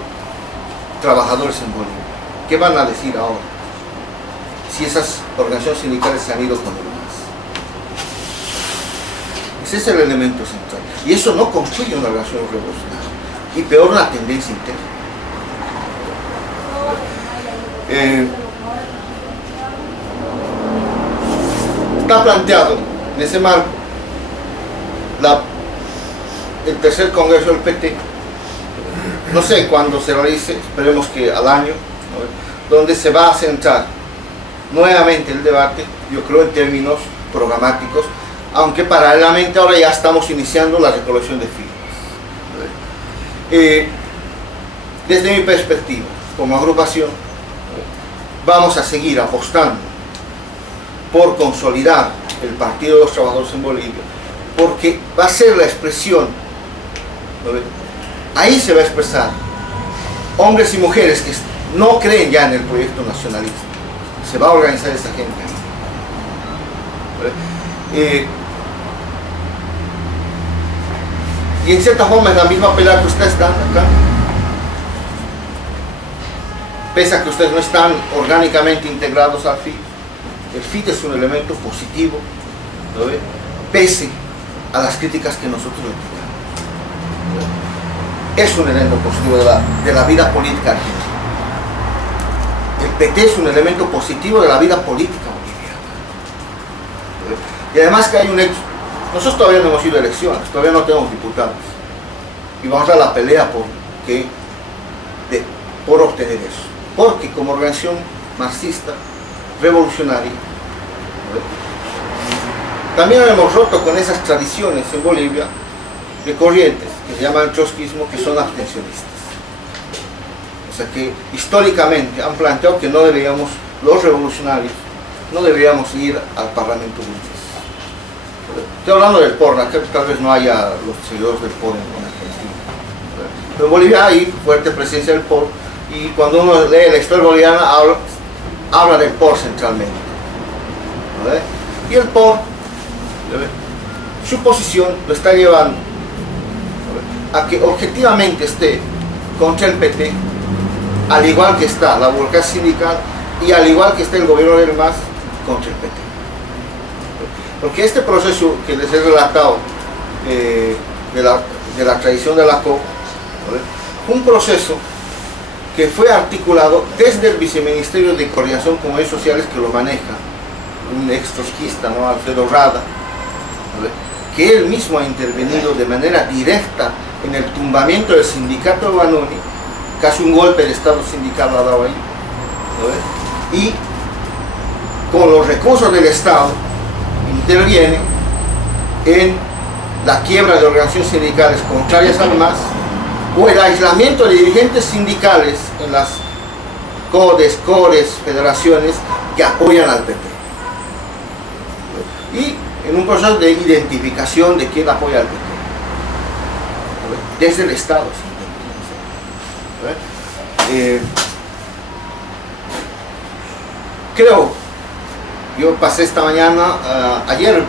trabajadores en Bolivia. ¿Qué van a decir ahora? Si esas organizaciones sindicales se han ido con el MAS. Ese es el elemento central. Y eso no construye una relación revolucionaria. Y peor, una tendencia interna. Está planteado en ese marco el tercer congreso del PT, no sé cuándo se realice, esperemos que al año, ¿no? Donde se va a centrar nuevamente el debate, yo creo en términos programáticos, aunque paralelamente ahora ya estamos iniciando la recolección de firmas. Desde mi perspectiva, como agrupación, vamos a seguir apostando por consolidar el Partido de los Trabajadores en Bolivia, porque va a ser la expresión, ¿no? Ahí se va a expresar hombres y mujeres que no creen ya en el proyecto nacionalista. Se va a organizar esa gente. Y en cierta forma es la misma pelea que ustedes están acá. Pese a que ustedes no están orgánicamente integrados al FIT, el FIT es un elemento positivo, ¿no ve? Pese a las críticas que nosotros le tiramos. Es un elemento positivo de la vida política argentina. El PT es un elemento positivo de la vida política boliviana. Y además que hay un hecho, nosotros todavía no hemos ido a elecciones, todavía no tenemos diputados. Y vamos a la pelea por obtener eso. Porque como organización marxista, revolucionaria, también hemos roto con esas tradiciones en Bolivia de corrientes que se llaman trotskismo, que son abstencionistas. O sea que históricamente han planteado que no deberíamos, los revolucionarios, no deberíamos ir al Parlamento burgués. Estoy hablando del POR, acá tal vez no haya los seguidores del POR en Argentina. Pero en Bolivia hay fuerte presencia del POR, y cuando uno lee la historia boliviana habla del POR centralmente. Y el POR, su posición lo está llevando a que objetivamente esté contra el PT, al igual que está la burocracia sindical y al igual que está el gobierno del MAS contra el PT. Porque este proceso que les he relatado de la tradición de la COP, fue un proceso que fue articulado desde el Viceministerio de Coordinación con Medios Sociales, que lo maneja un ex-trotskista, ¿no? Alfredo Rada, que él mismo ha intervenido de manera directa en el tumbamiento del sindicato de Vanoni, casi un golpe de Estado sindical ha dado ahí, y con los recursos del Estado interviene en la quiebra de organizaciones sindicales contrarias al MAS o el aislamiento de dirigentes sindicales en las CODES, CORES, federaciones que apoyan al PP. Y en un proceso de identificación de quién apoya al PP. Desde el Estado. Creo, yo pasé esta mañana, ayer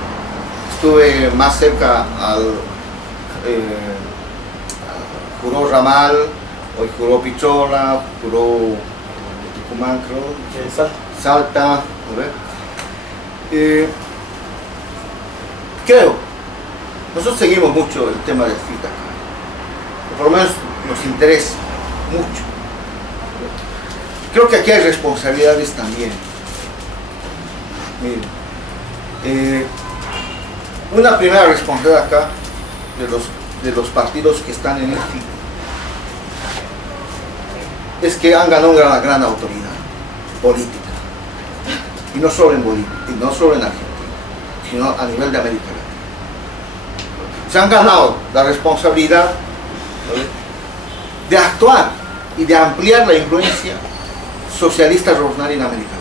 estuve más cerca al Juró Ramal, hoy Juró Pichola, Juró Tucumán, creo, Salta, creo, nosotros seguimos mucho el tema del FIT acá, por lo menos nos interesa mucho. Creo que aquí hay responsabilidades también. Miren, una primera responsabilidad acá de los partidos que están en el FIT es que han ganado una gran autoridad política, y no solo en Bolivia, y no solo en Argentina, sino a nivel de América Latina. Se han ganado la responsabilidad, ¿no?, de actuar y de ampliar la influencia socialista revolucionaria en América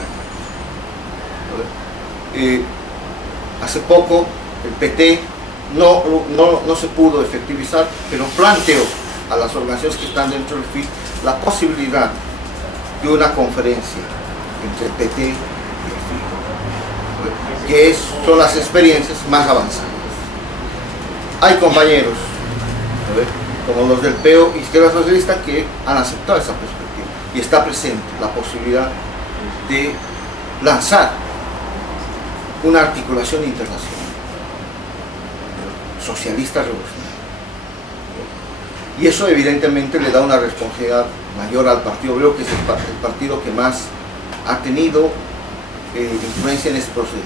Latina. Hace poco el PT no se pudo efectivizar, pero planteó a las organizaciones que están dentro del FIT la posibilidad de una conferencia entre el PT y el FIT, que son las experiencias más avanzadas. Hay compañeros, como los del PEO Izquierda Socialista, que han aceptado esa perspectiva y está presente la posibilidad de lanzar una articulación internacional socialista revolucionaria, y eso evidentemente le da una responsabilidad mayor al Partido Obrero, que es el partido que más ha tenido influencia en este proceso.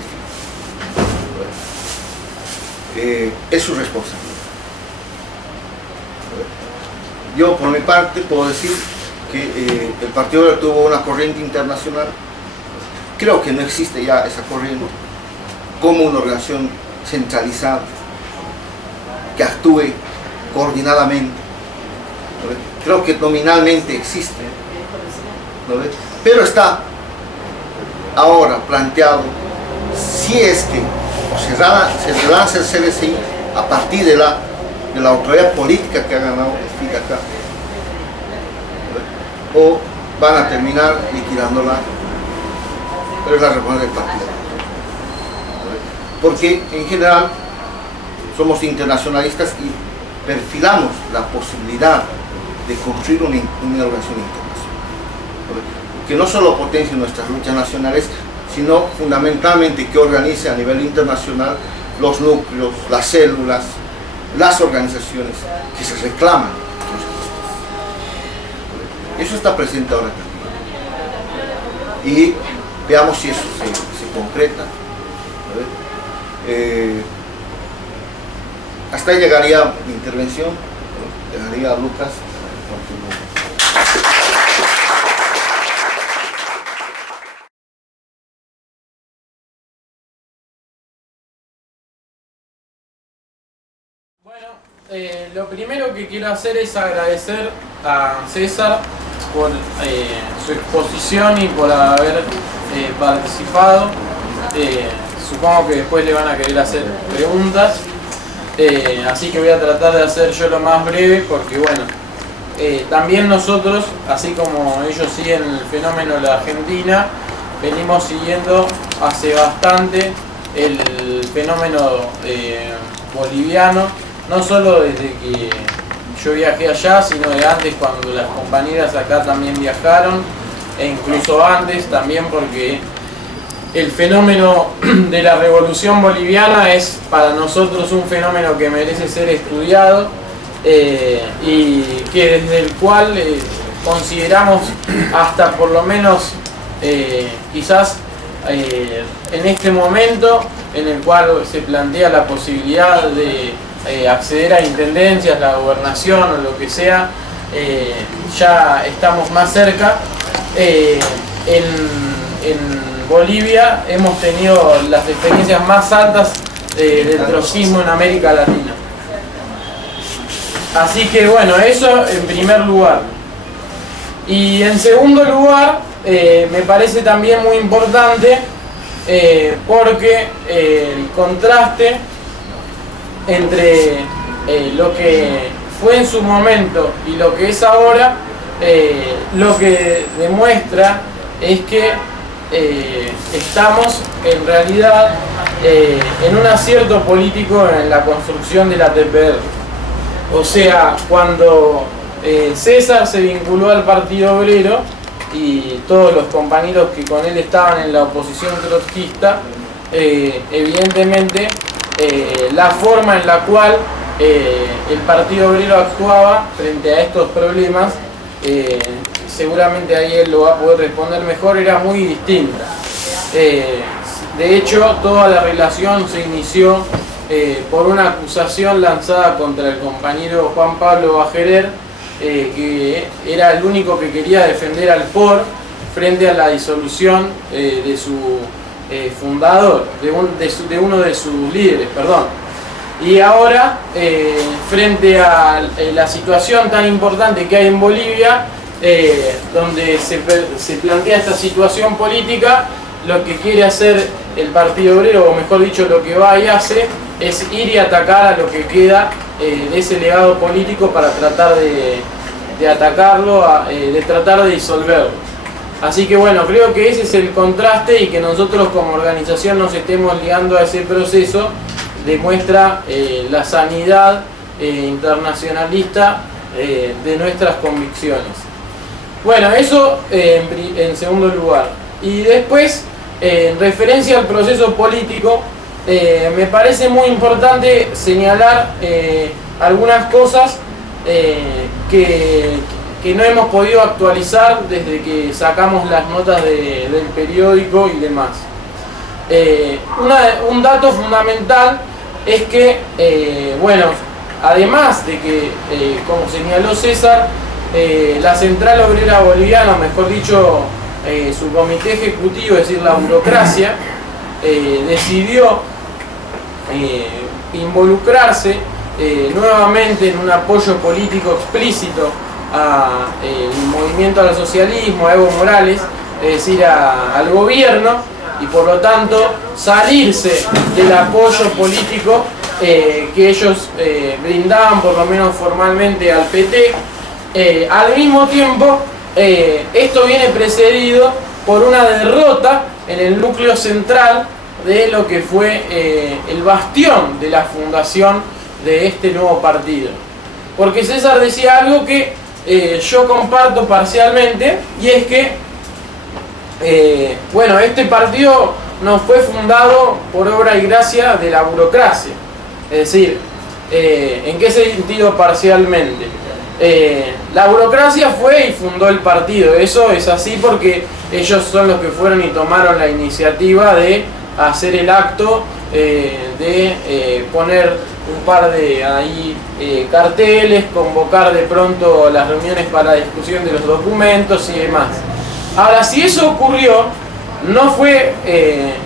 Es su responsabilidad. Yo por mi parte puedo decir que el Partido Obrero tuvo una corriente internacional. Creo que no existe ya esa corriente como una organización centralizada que actúe coordinadamente. Creo que nominalmente existe, pero está ahora planteado, si es que se lanza el CDCI a partir de la autoridad política que ha ganado el FIT acá, o van a terminar liquidándola, pero es la responsabilidad del partido. Porque en general somos internacionalistas y perfilamos la posibilidad de construir una organización internacional, que no solo potencie nuestras luchas nacionales, sino fundamentalmente que organice a nivel internacional los núcleos, las células, las organizaciones que se reclaman. Eso está presente ahora también. Y veamos si eso se concreta. Hasta ahí llegaría mi intervención. Dejaría a Lucas. Bueno, lo primero que quiero hacer es agradecer a César por su exposición y por haber participado. Supongo que después le van a querer hacer preguntas, así que voy a tratar de hacer yo lo más breve, porque bueno, también nosotros, así como ellos siguen el fenómeno de la Argentina, venimos siguiendo hace bastante el fenómeno boliviano, no solo desde que yo viajé allá, sino de antes, cuando las compañeras acá también viajaron, e incluso antes también, porque el fenómeno de la revolución boliviana es para nosotros un fenómeno que merece ser estudiado, y que desde el cual consideramos hasta por lo menos quizás en este momento en el cual se plantea la posibilidad de acceder a intendencias, la gobernación o lo que sea, ya estamos más cerca. En Bolivia hemos tenido las experiencias más altas del trotskismo en América Latina. Así que bueno, eso en primer lugar. Y en segundo lugar, me parece también muy importante porque el contraste entre lo que fue en su momento y lo que es ahora, lo que demuestra es que estamos en realidad en un acierto político en la construcción de la TPR. O sea, cuando César se vinculó al Partido Obrero y todos los compañeros que con él estaban en la oposición trotskista, evidentemente la forma en la cual el Partido Obrero actuaba frente a estos problemas, seguramente ahí él lo va a poder responder mejor, era muy distinta. De hecho, toda la relación se inició por una acusación lanzada contra el compañero Juan Pablo Bacherer, que era el único que quería defender al POR frente a la disolución de su fundador, de uno de sus líderes, perdón. Y ahora, frente a la situación tan importante que hay en Bolivia, donde se plantea esta situación política, lo que quiere hacer el Partido Obrero, o mejor dicho, lo que va y hace, es ir y atacar a lo que queda de ese legado político para tratar de atacarlo, de tratar de disolverlo. Así que bueno, creo que ese es el contraste, y que nosotros como organización nos estemos ligando a ese proceso demuestra la sanidad internacionalista de nuestras convicciones. Bueno, eso en segundo lugar. Y después, en referencia al proceso político, me parece muy importante señalar algunas cosas que no hemos podido actualizar desde que sacamos las notas del periódico y demás. Un dato fundamental es que, bueno, además de que, como señaló César, la Central Obrera Boliviana, mejor dicho, su comité ejecutivo, es decir, la burocracia, decidió involucrarse nuevamente en un apoyo político explícito al movimiento al socialismo, a Evo Morales, es decir, al gobierno, y por lo tanto salirse del apoyo político que ellos brindaban, por lo menos formalmente, al PT. Al mismo tiempo, esto viene precedido por una derrota en el núcleo central de lo que fue el bastión de la fundación de este nuevo partido. Porque César decía algo que yo comparto parcialmente, y es que bueno, este partido no fue fundado por obra y gracia de la burocracia. Es decir, ¿en qué sentido parcialmente? La burocracia fue y fundó el partido. Eso es así porque ellos son los que fueron y tomaron la iniciativa de hacer el acto, de poner un par de carteles, convocar de pronto las reuniones para la discusión de los documentos y demás. Ahora, si eso ocurrió, no fue,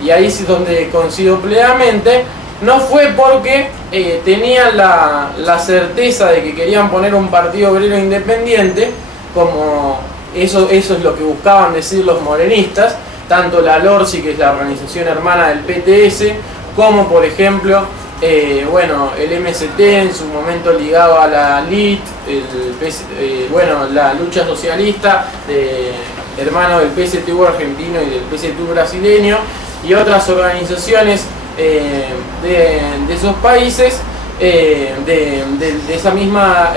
y ahí es donde coincido plenamente, no fue porque tenían la certeza de que querían poner un partido obrero independiente, como eso es lo que buscaban decir los morenistas, tanto la LORSI, que es la organización hermana del PTS, como por ejemplo bueno, el MST en su momento ligado a la LIT, bueno, la lucha socialista, hermano del PSTU argentino y del PSTU brasileño, y otras organizaciones de esos países, de esa misma,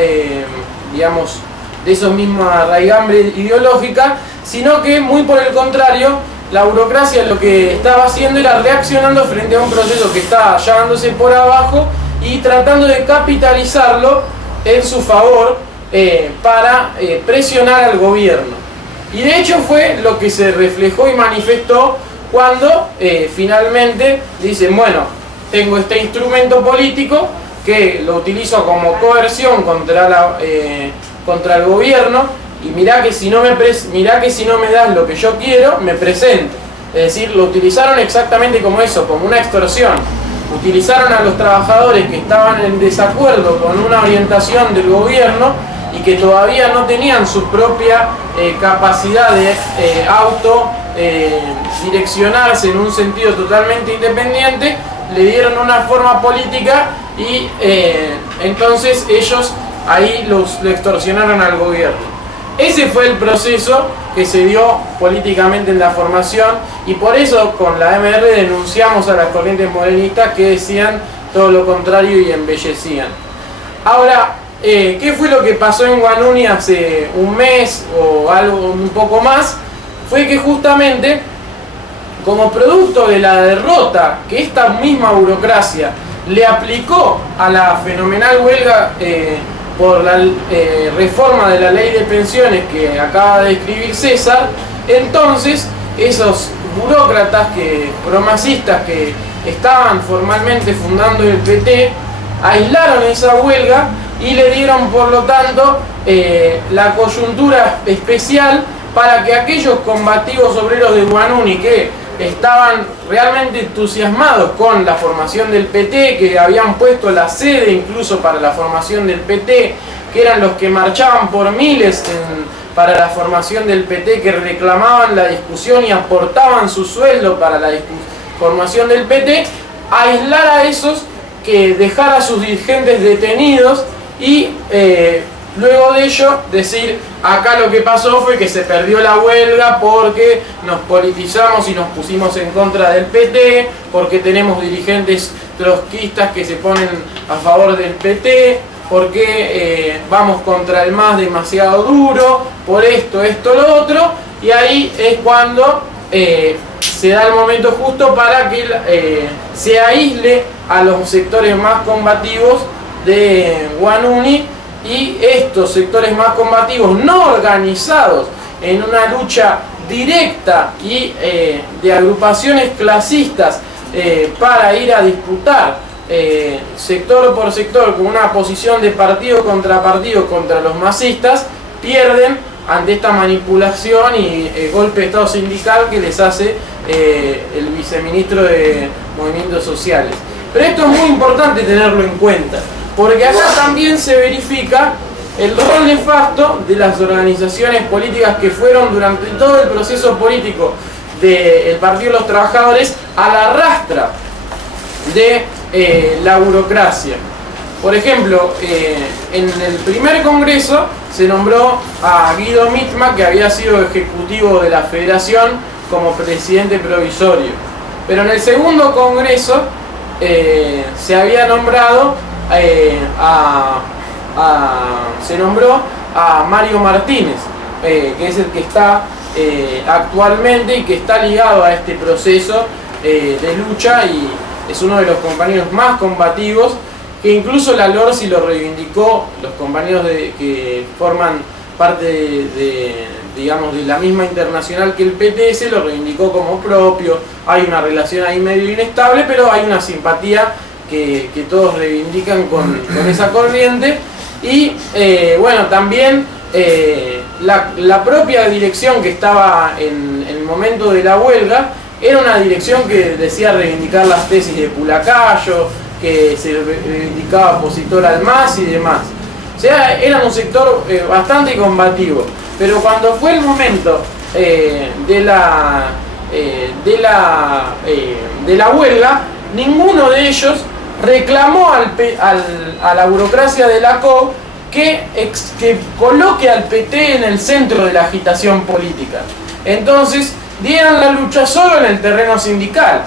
digamos, de esa misma raigambre ideológica, sino que muy por el contrario, la burocracia lo que estaba haciendo era reaccionando frente a un proceso que estaba llevándose por abajo y tratando de capitalizarlo en su favor para presionar al gobierno. Y de hecho fue lo que se reflejó y manifestó cuando finalmente dicen, bueno, tengo este instrumento político que lo utilizo como coerción contra el gobierno, y mirá que si no me das lo que yo quiero, me presento. Es decir, lo utilizaron exactamente como eso, como una extorsión. utilizaron a los trabajadores que estaban en desacuerdo con una orientación del gobierno y que todavía no tenían su propia capacidad de direccionarse en un sentido totalmente independiente, le dieron una forma política y entonces ellos ahí lo extorsionaron al gobierno. Ese fue el proceso que se dio políticamente en la formación, y por eso con la MR denunciamos a las corrientes modernistas que decían todo lo contrario y embellecían. Ahora, ¿qué fue lo que pasó en Guanuni hace un mes o algo un poco más? Fue que justamente, como producto de la derrota que esta misma burocracia le aplicó a la fenomenal huelga por la reforma de la ley de pensiones que acaba de escribir César, entonces esos burócratas promasistas que estaban formalmente fundando el PT aislaron esa huelga y le dieron por lo tanto la coyuntura especial para que aquellos combativos obreros de Guanuni que estaban realmente entusiasmados con la formación del PT, que habían puesto la sede incluso para la formación del PT, que eran los que marchaban por miles para la formación del PT, que reclamaban la discusión y aportaban su sueldo para la formación del PT, aislar a esos, que dejar a sus dirigentes detenidos y luego de ello decir: acá lo que pasó fue que se perdió la huelga porque nos politizamos y nos pusimos en contra del PT, porque tenemos dirigentes trotskistas que se ponen a favor del PT, porque vamos contra el MAS demasiado duro, por esto, lo otro, y ahí es cuando se da el momento justo para que se aísle a los sectores más combativos de Guanuni, y estos sectores más combativos no organizados en una lucha directa y de agrupaciones clasistas para ir a disputar sector por sector con una posición de partido contra los masistas, pierden ante esta manipulación y golpe de estado sindical que les hace el viceministro de Movimientos Sociales. Pero esto es muy importante tenerlo en cuenta, porque acá también se verifica el rol nefasto de las organizaciones políticas que fueron durante todo el proceso político del Partido de los Trabajadores a la rastra de la burocracia. Por ejemplo, en el primer congreso se nombró a Guido Mitma, que había sido ejecutivo de la federación, como presidente provisorio. Pero en el segundo congreso se había nombrado se nombró a Mario Martínez, que es el que está actualmente y que está ligado a este proceso de lucha, y es uno de los compañeros más combativos, que incluso la LORSI lo reivindicó, los compañeros que forman parte de la misma internacional que el PTS, lo reivindicó como propio. Hay una relación ahí medio inestable, pero hay una simpatía que todos reivindican con esa corriente. Y bueno, también la propia dirección que estaba en el momento de la huelga era una dirección que decía reivindicar las tesis de Pulacayo, que se reivindicaba opositor al MAS y demás. O sea, era un sector bastante combativo. Pero cuando fue el momento de la huelga, ninguno de ellos reclamó a la burocracia de la COB que coloque al PT en el centro de la agitación política. Entonces dieron la lucha solo en el terreno sindical.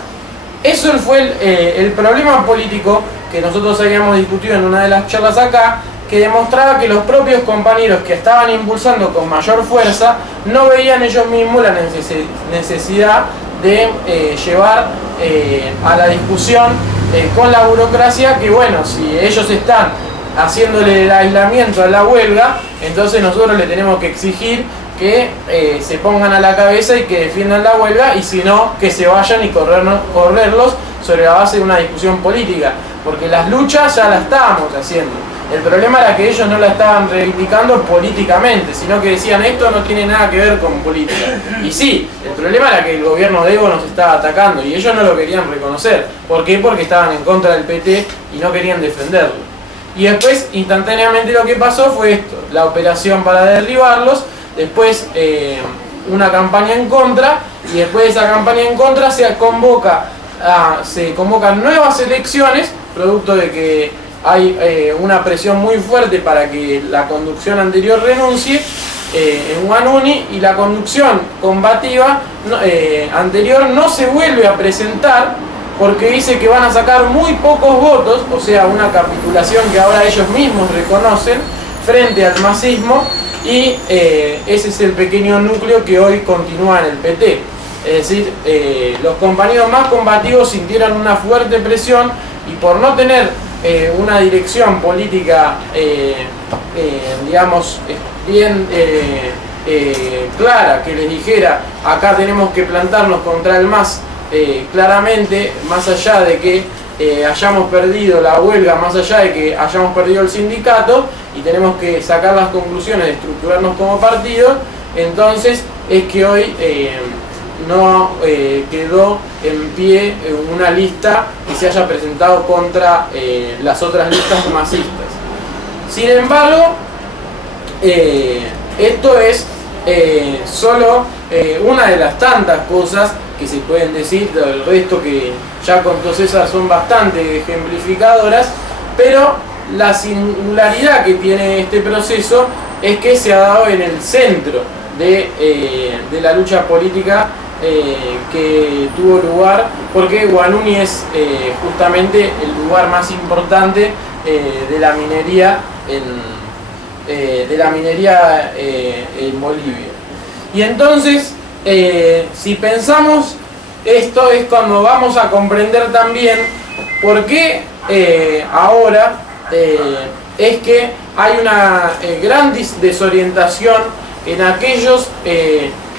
Eso fue el problema político que nosotros habíamos discutido en una de las charlas acá, que demostraba que los propios compañeros que estaban impulsando con mayor fuerza no veían ellos mismos la necesidad de llevar a la discusión con la burocracia, que bueno, si ellos están haciéndole el aislamiento a la huelga, entonces nosotros le tenemos que exigir que se pongan a la cabeza y que defiendan la huelga, y si no, que se vayan y correrlos sobre la base de una discusión política, porque las luchas ya las estábamos haciendo. El problema era que ellos no la estaban reivindicando políticamente, sino que decían esto no tiene nada que ver con política. Y sí, el problema era que el gobierno de Evo nos estaba atacando y ellos no lo querían reconocer. ¿Por qué? Porque estaban en contra del PT y no querían defenderlo. Y después, instantáneamente lo que pasó fue esto, la operación para derribarlos, después una campaña en contra, y después de esa campaña en contra se convocan nuevas elecciones, producto de que hay una presión muy fuerte para que la conducción anterior renuncie en Wanuni, y la conducción combativa anterior no se vuelve a presentar porque dice que van a sacar muy pocos votos, o sea, una capitulación que ahora ellos mismos reconocen frente al masismo, y ese es el pequeño núcleo que hoy continúa en el PT. Es decir, los compañeros más combativos sintieron una fuerte presión y por no tener una dirección política, digamos, bien clara, que les dijera acá tenemos que plantarnos contra el MAS claramente, más allá de que hayamos perdido la huelga, más allá de que hayamos perdido el sindicato y tenemos que sacar las conclusiones de estructurarnos como partido, entonces es que hoy no quedó en pie una lista que se haya presentado contra las otras listas masistas. Sin embargo, esto es solo una de las tantas cosas que se pueden decir, del resto que ya contó César son bastante ejemplificadoras, pero la singularidad que tiene este proceso es que se ha dado en el centro de la lucha política que tuvo lugar, porque Wanuni es justamente el lugar más importante de la minería en Bolivia. Y entonces, si pensamos esto, es cuando vamos a comprender también por qué ahora es que hay una gran desorientación en aquellos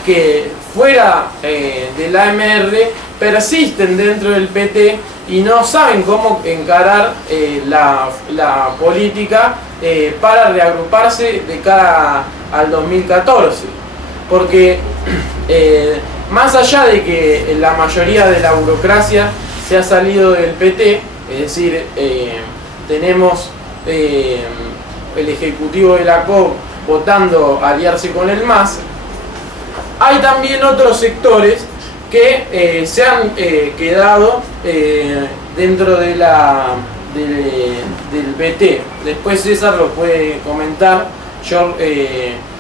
que fuera de la AMR persisten dentro del PT y no saben cómo encarar la política para reagruparse de cara al 2014. Porque más allá de que la mayoría de la burocracia se ha salido del PT, es decir, tenemos el ejecutivo de la COP votando aliarse con el MAS, hay también otros sectores que se han quedado dentro del PT. Después César lo puede comentar. Yo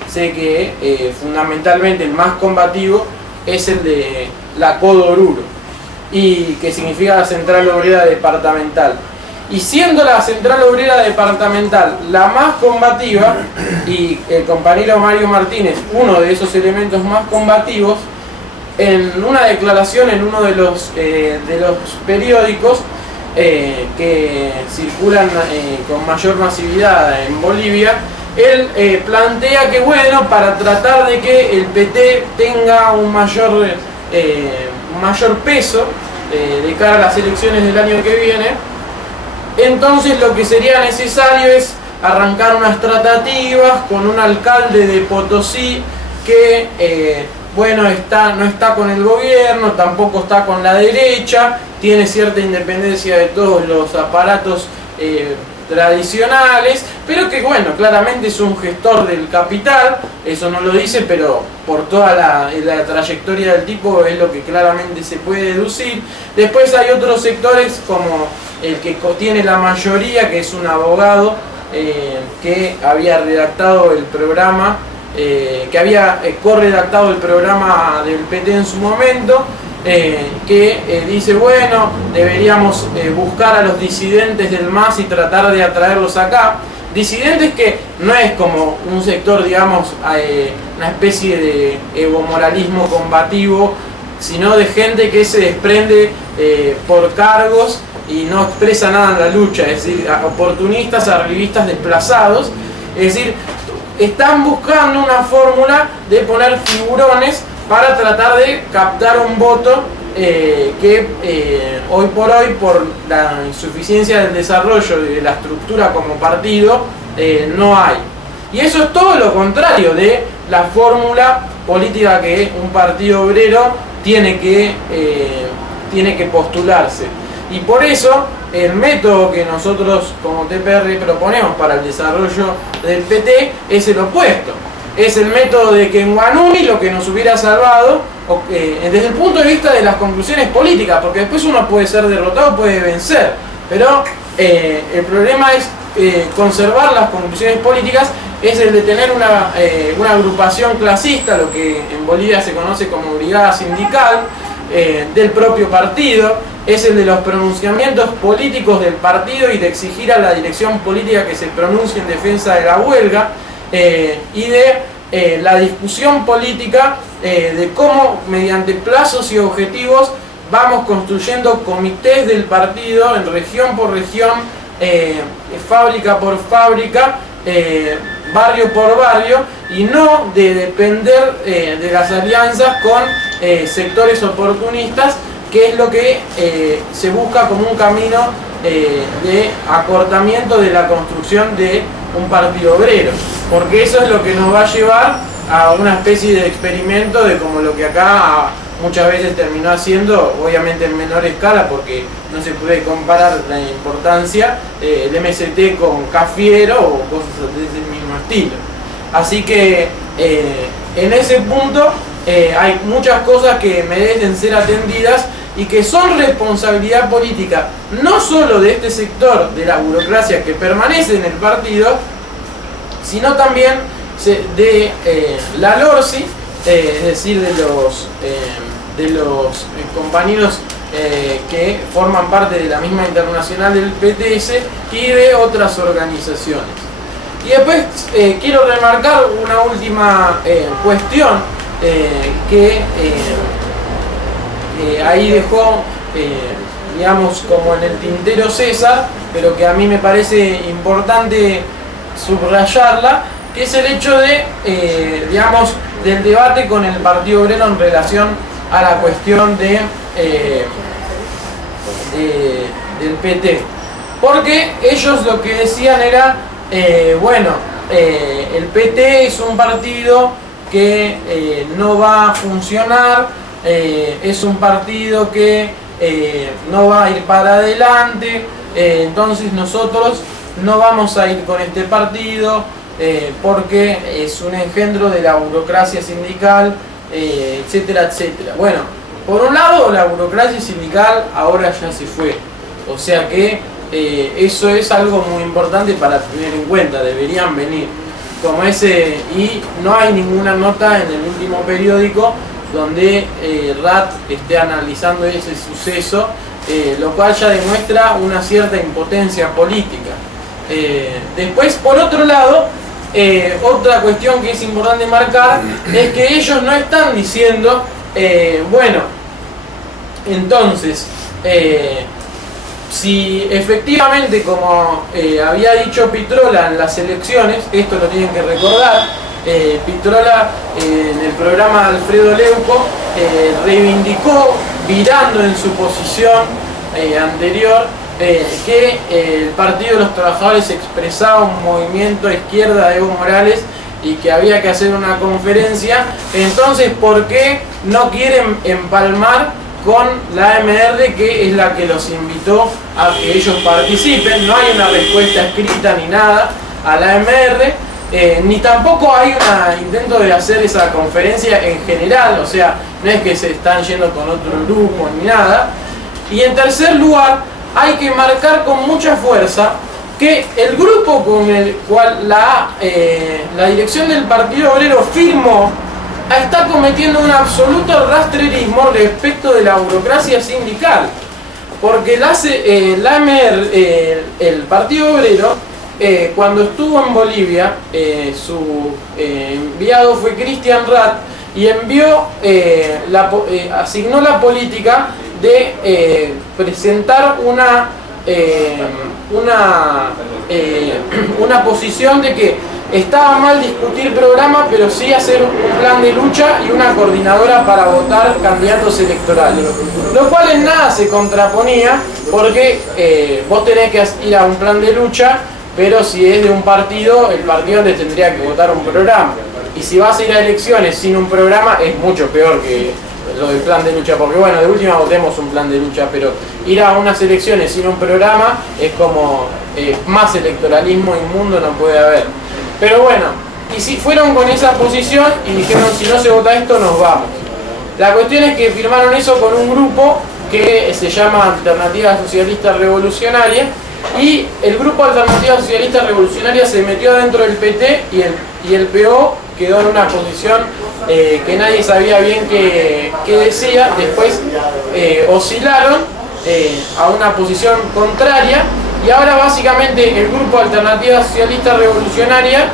sé que fundamentalmente el más combativo es el de la Codoruro, y que significa la Central Obrera Departamental. Y siendo la Central Obrera Departamental la más combativa, y el compañero Mario Martínez uno de esos elementos más combativos, en una declaración en uno de los periódicos que circulan con mayor masividad en Bolivia, él plantea que bueno, para tratar de que el PT tenga un mayor peso de cara a las elecciones del año que viene, entonces lo que sería necesario es arrancar unas tratativas con un alcalde de Potosí que bueno, no está con el gobierno, tampoco está con la derecha, tiene cierta independencia de todos los aparatos tradicionales, pero que bueno, claramente es un gestor del capital, eso no lo dice, pero por toda la trayectoria del tipo es lo que claramente se puede deducir. Después hay otros sectores como el que tiene la mayoría, que es un abogado que había redactado el programa, que había corredactado el programa del PT en su momento, que dice, bueno, deberíamos buscar a los disidentes del MAS y tratar de atraerlos acá. Disidentes que no es como un sector, digamos, una especie de egomoralismo combativo, sino de gente que se desprende por cargos y no expresa nada en la lucha, es decir, oportunistas, arribistas desplazados, es decir, están buscando una fórmula de poner figurones para tratar de captar un voto que hoy por hoy, por la insuficiencia del desarrollo de la estructura como partido, no hay. Y eso es todo lo contrario de la fórmula política que un partido obrero tiene que postularse. Y por eso el método que nosotros como TPR proponemos para el desarrollo del PT es el opuesto. Es el método de que en Wanumi lo que nos hubiera salvado, desde el punto de vista de las conclusiones políticas, porque después uno puede ser derrotado, puede vencer, pero el problema es conservar las conclusiones políticas, es el de tener una agrupación clasista, lo que en Bolivia se conoce como brigada sindical, del propio partido, es el de los pronunciamientos políticos del partido y de exigir a la dirección política que se pronuncie en defensa de la huelga, y de la discusión política de cómo mediante plazos y objetivos vamos construyendo comités del partido en región por región, fábrica por fábrica, barrio por barrio, y no de depender de las alianzas con sectores oportunistas, que es lo que se busca como un camino de acortamiento de la construcción de un partido obrero, porque eso es lo que nos va a llevar a una especie de experimento de como lo que acá muchas veces terminó haciendo, obviamente en menor escala, porque no se puede comparar la importancia del MST con Cafiero o cosas de ese mismo estilo. Así que en ese punto hay muchas cosas que merecen ser atendidas y que son responsabilidad política, no solo de este sector de la burocracia que permanece en el partido, sino también de la LORSI, es decir, de los compañeros que forman parte de la misma internacional del PTS y de otras organizaciones. Y después quiero remarcar una última cuestión que ahí dejó, digamos, como en el tintero César, pero que a mí me parece importante subrayarla, que es el hecho de, digamos, del debate con el Partido Obrero en relación a la cuestión del PT. Porque ellos lo que decían era, bueno, el PT es un partido que no va a funcionar, es un partido que no va a ir para adelante, entonces nosotros no vamos a ir con este partido porque es un engendro de la burocracia sindical, etcétera, etcétera. Bueno, por un lado la burocracia sindical ahora ya se fue, o sea que eso es algo muy importante para tener en cuenta, deberían venir como ese, y no hay ninguna nota en el último periódico donde RAT esté analizando ese suceso, lo cual ya demuestra una cierta impotencia política. Después, por otro lado, otra cuestión que es importante marcar es que ellos no están diciendo, bueno, entonces, si efectivamente, como había dicho Pitrola en las elecciones, esto lo tienen que recordar, Pitrola en el programa de Alfredo Leuco reivindicó, virando en su posición anterior, que el Partido de los Trabajadores expresaba un movimiento a izquierda de Evo Morales y que había que hacer una conferencia. Entonces, ¿por qué no quieren empalmar con la AMR, que es la que los invitó a que ellos participen? No hay una respuesta escrita ni nada a la AMR, ni tampoco hay un intento de hacer esa conferencia en general, o sea, no es que se están yendo con otro grupo ni nada. Y en tercer lugar, hay que marcar con mucha fuerza que el grupo con el cual la dirección del Partido Obrero firmó está cometiendo un absoluto rastrerismo respecto de la burocracia sindical, porque el AMR, el Partido Obrero, cuando estuvo en Bolivia, su enviado fue Cristian Rath y envió, asignó la política de presentar una posición de que estaba mal discutir programa, pero sí hacer un plan de lucha y una coordinadora para votar candidatos electorales. Lo cual en nada se contraponía, porque vos tenés que ir a un plan de lucha, pero si es de un partido, el partido te tendría que votar un programa. Y si vas a ir a elecciones sin un programa, es mucho peor que lo del plan de lucha, porque bueno, de última votemos un plan de lucha, pero ir a unas elecciones sin un programa es como más electoralismo inmundo no puede haber. Pero bueno, y si fueron con esa posición y dijeron si no se vota esto nos vamos. La cuestión es que firmaron eso con un grupo que se llama Alternativa Socialista Revolucionaria, y el grupo Alternativa Socialista Revolucionaria se metió dentro del PT y el PO quedó en una posición que nadie sabía bien qué decía. Después oscilaron a una posición contraria, y ahora básicamente el grupo Alternativa Socialista Revolucionaria,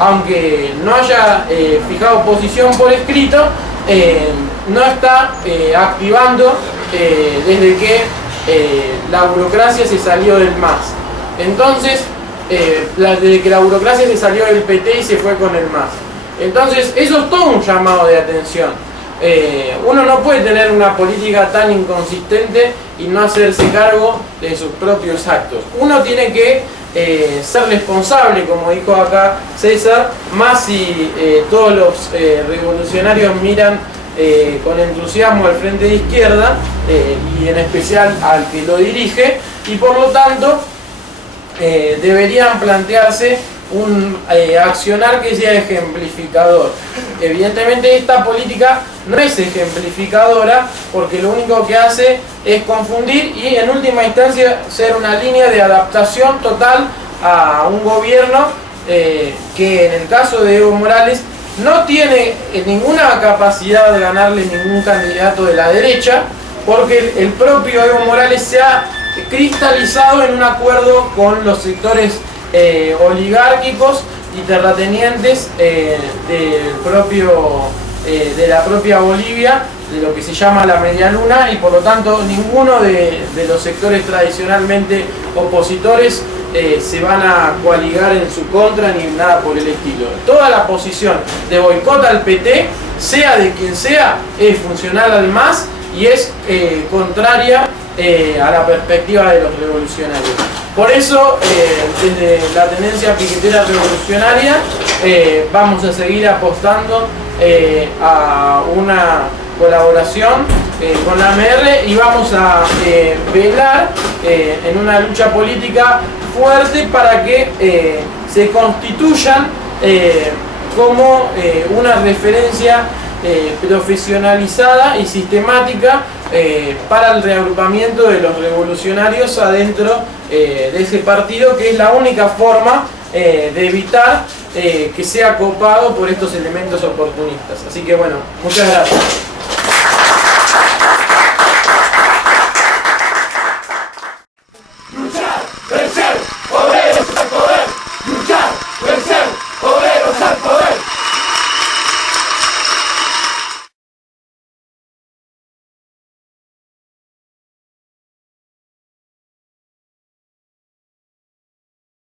aunque no haya fijado posición por escrito, no está activando desde que la burocracia se salió del MAS. Entonces, desde que la burocracia se salió del PT y se fue con el MAS. Entonces, eso es todo un llamado de atención. Uno no puede tener una política tan inconsistente y no hacerse cargo de sus propios actos. Uno tiene que ser responsable, como dijo acá César, más si todos los revolucionarios miran con entusiasmo al frente de izquierda, y en especial al que lo dirige, y por lo tanto deberían plantearse un accionar que sea ejemplificador. Evidentemente esta política no es ejemplificadora, porque lo único que hace es confundir y en última instancia ser una línea de adaptación total a un gobierno que en el caso de Evo Morales no tiene ninguna capacidad de ganarle ningún candidato de la derecha, porque el propio Evo Morales se ha cristalizado en un acuerdo con los sectores oligárquicos y terratenientes de la propia Bolivia, de lo que se llama la Media Luna, y por lo tanto ninguno de los sectores tradicionalmente opositores se van a coaligar en su contra ni nada por el estilo. Toda la posición de boicot al PT, sea de quien sea, es funcional al MAS y es contraria a la perspectiva de los revolucionarios. Por eso, desde la tendencia piquetera revolucionaria, vamos a seguir apostando a una colaboración con la AMR, y vamos a velar en una lucha política fuerte para que se constituyan como una referencia profesionalizada y sistemática para el reagrupamiento de los revolucionarios adentro de ese partido, que es la única forma de evitar que sea copado por estos elementos oportunistas. Así que bueno, muchas gracias.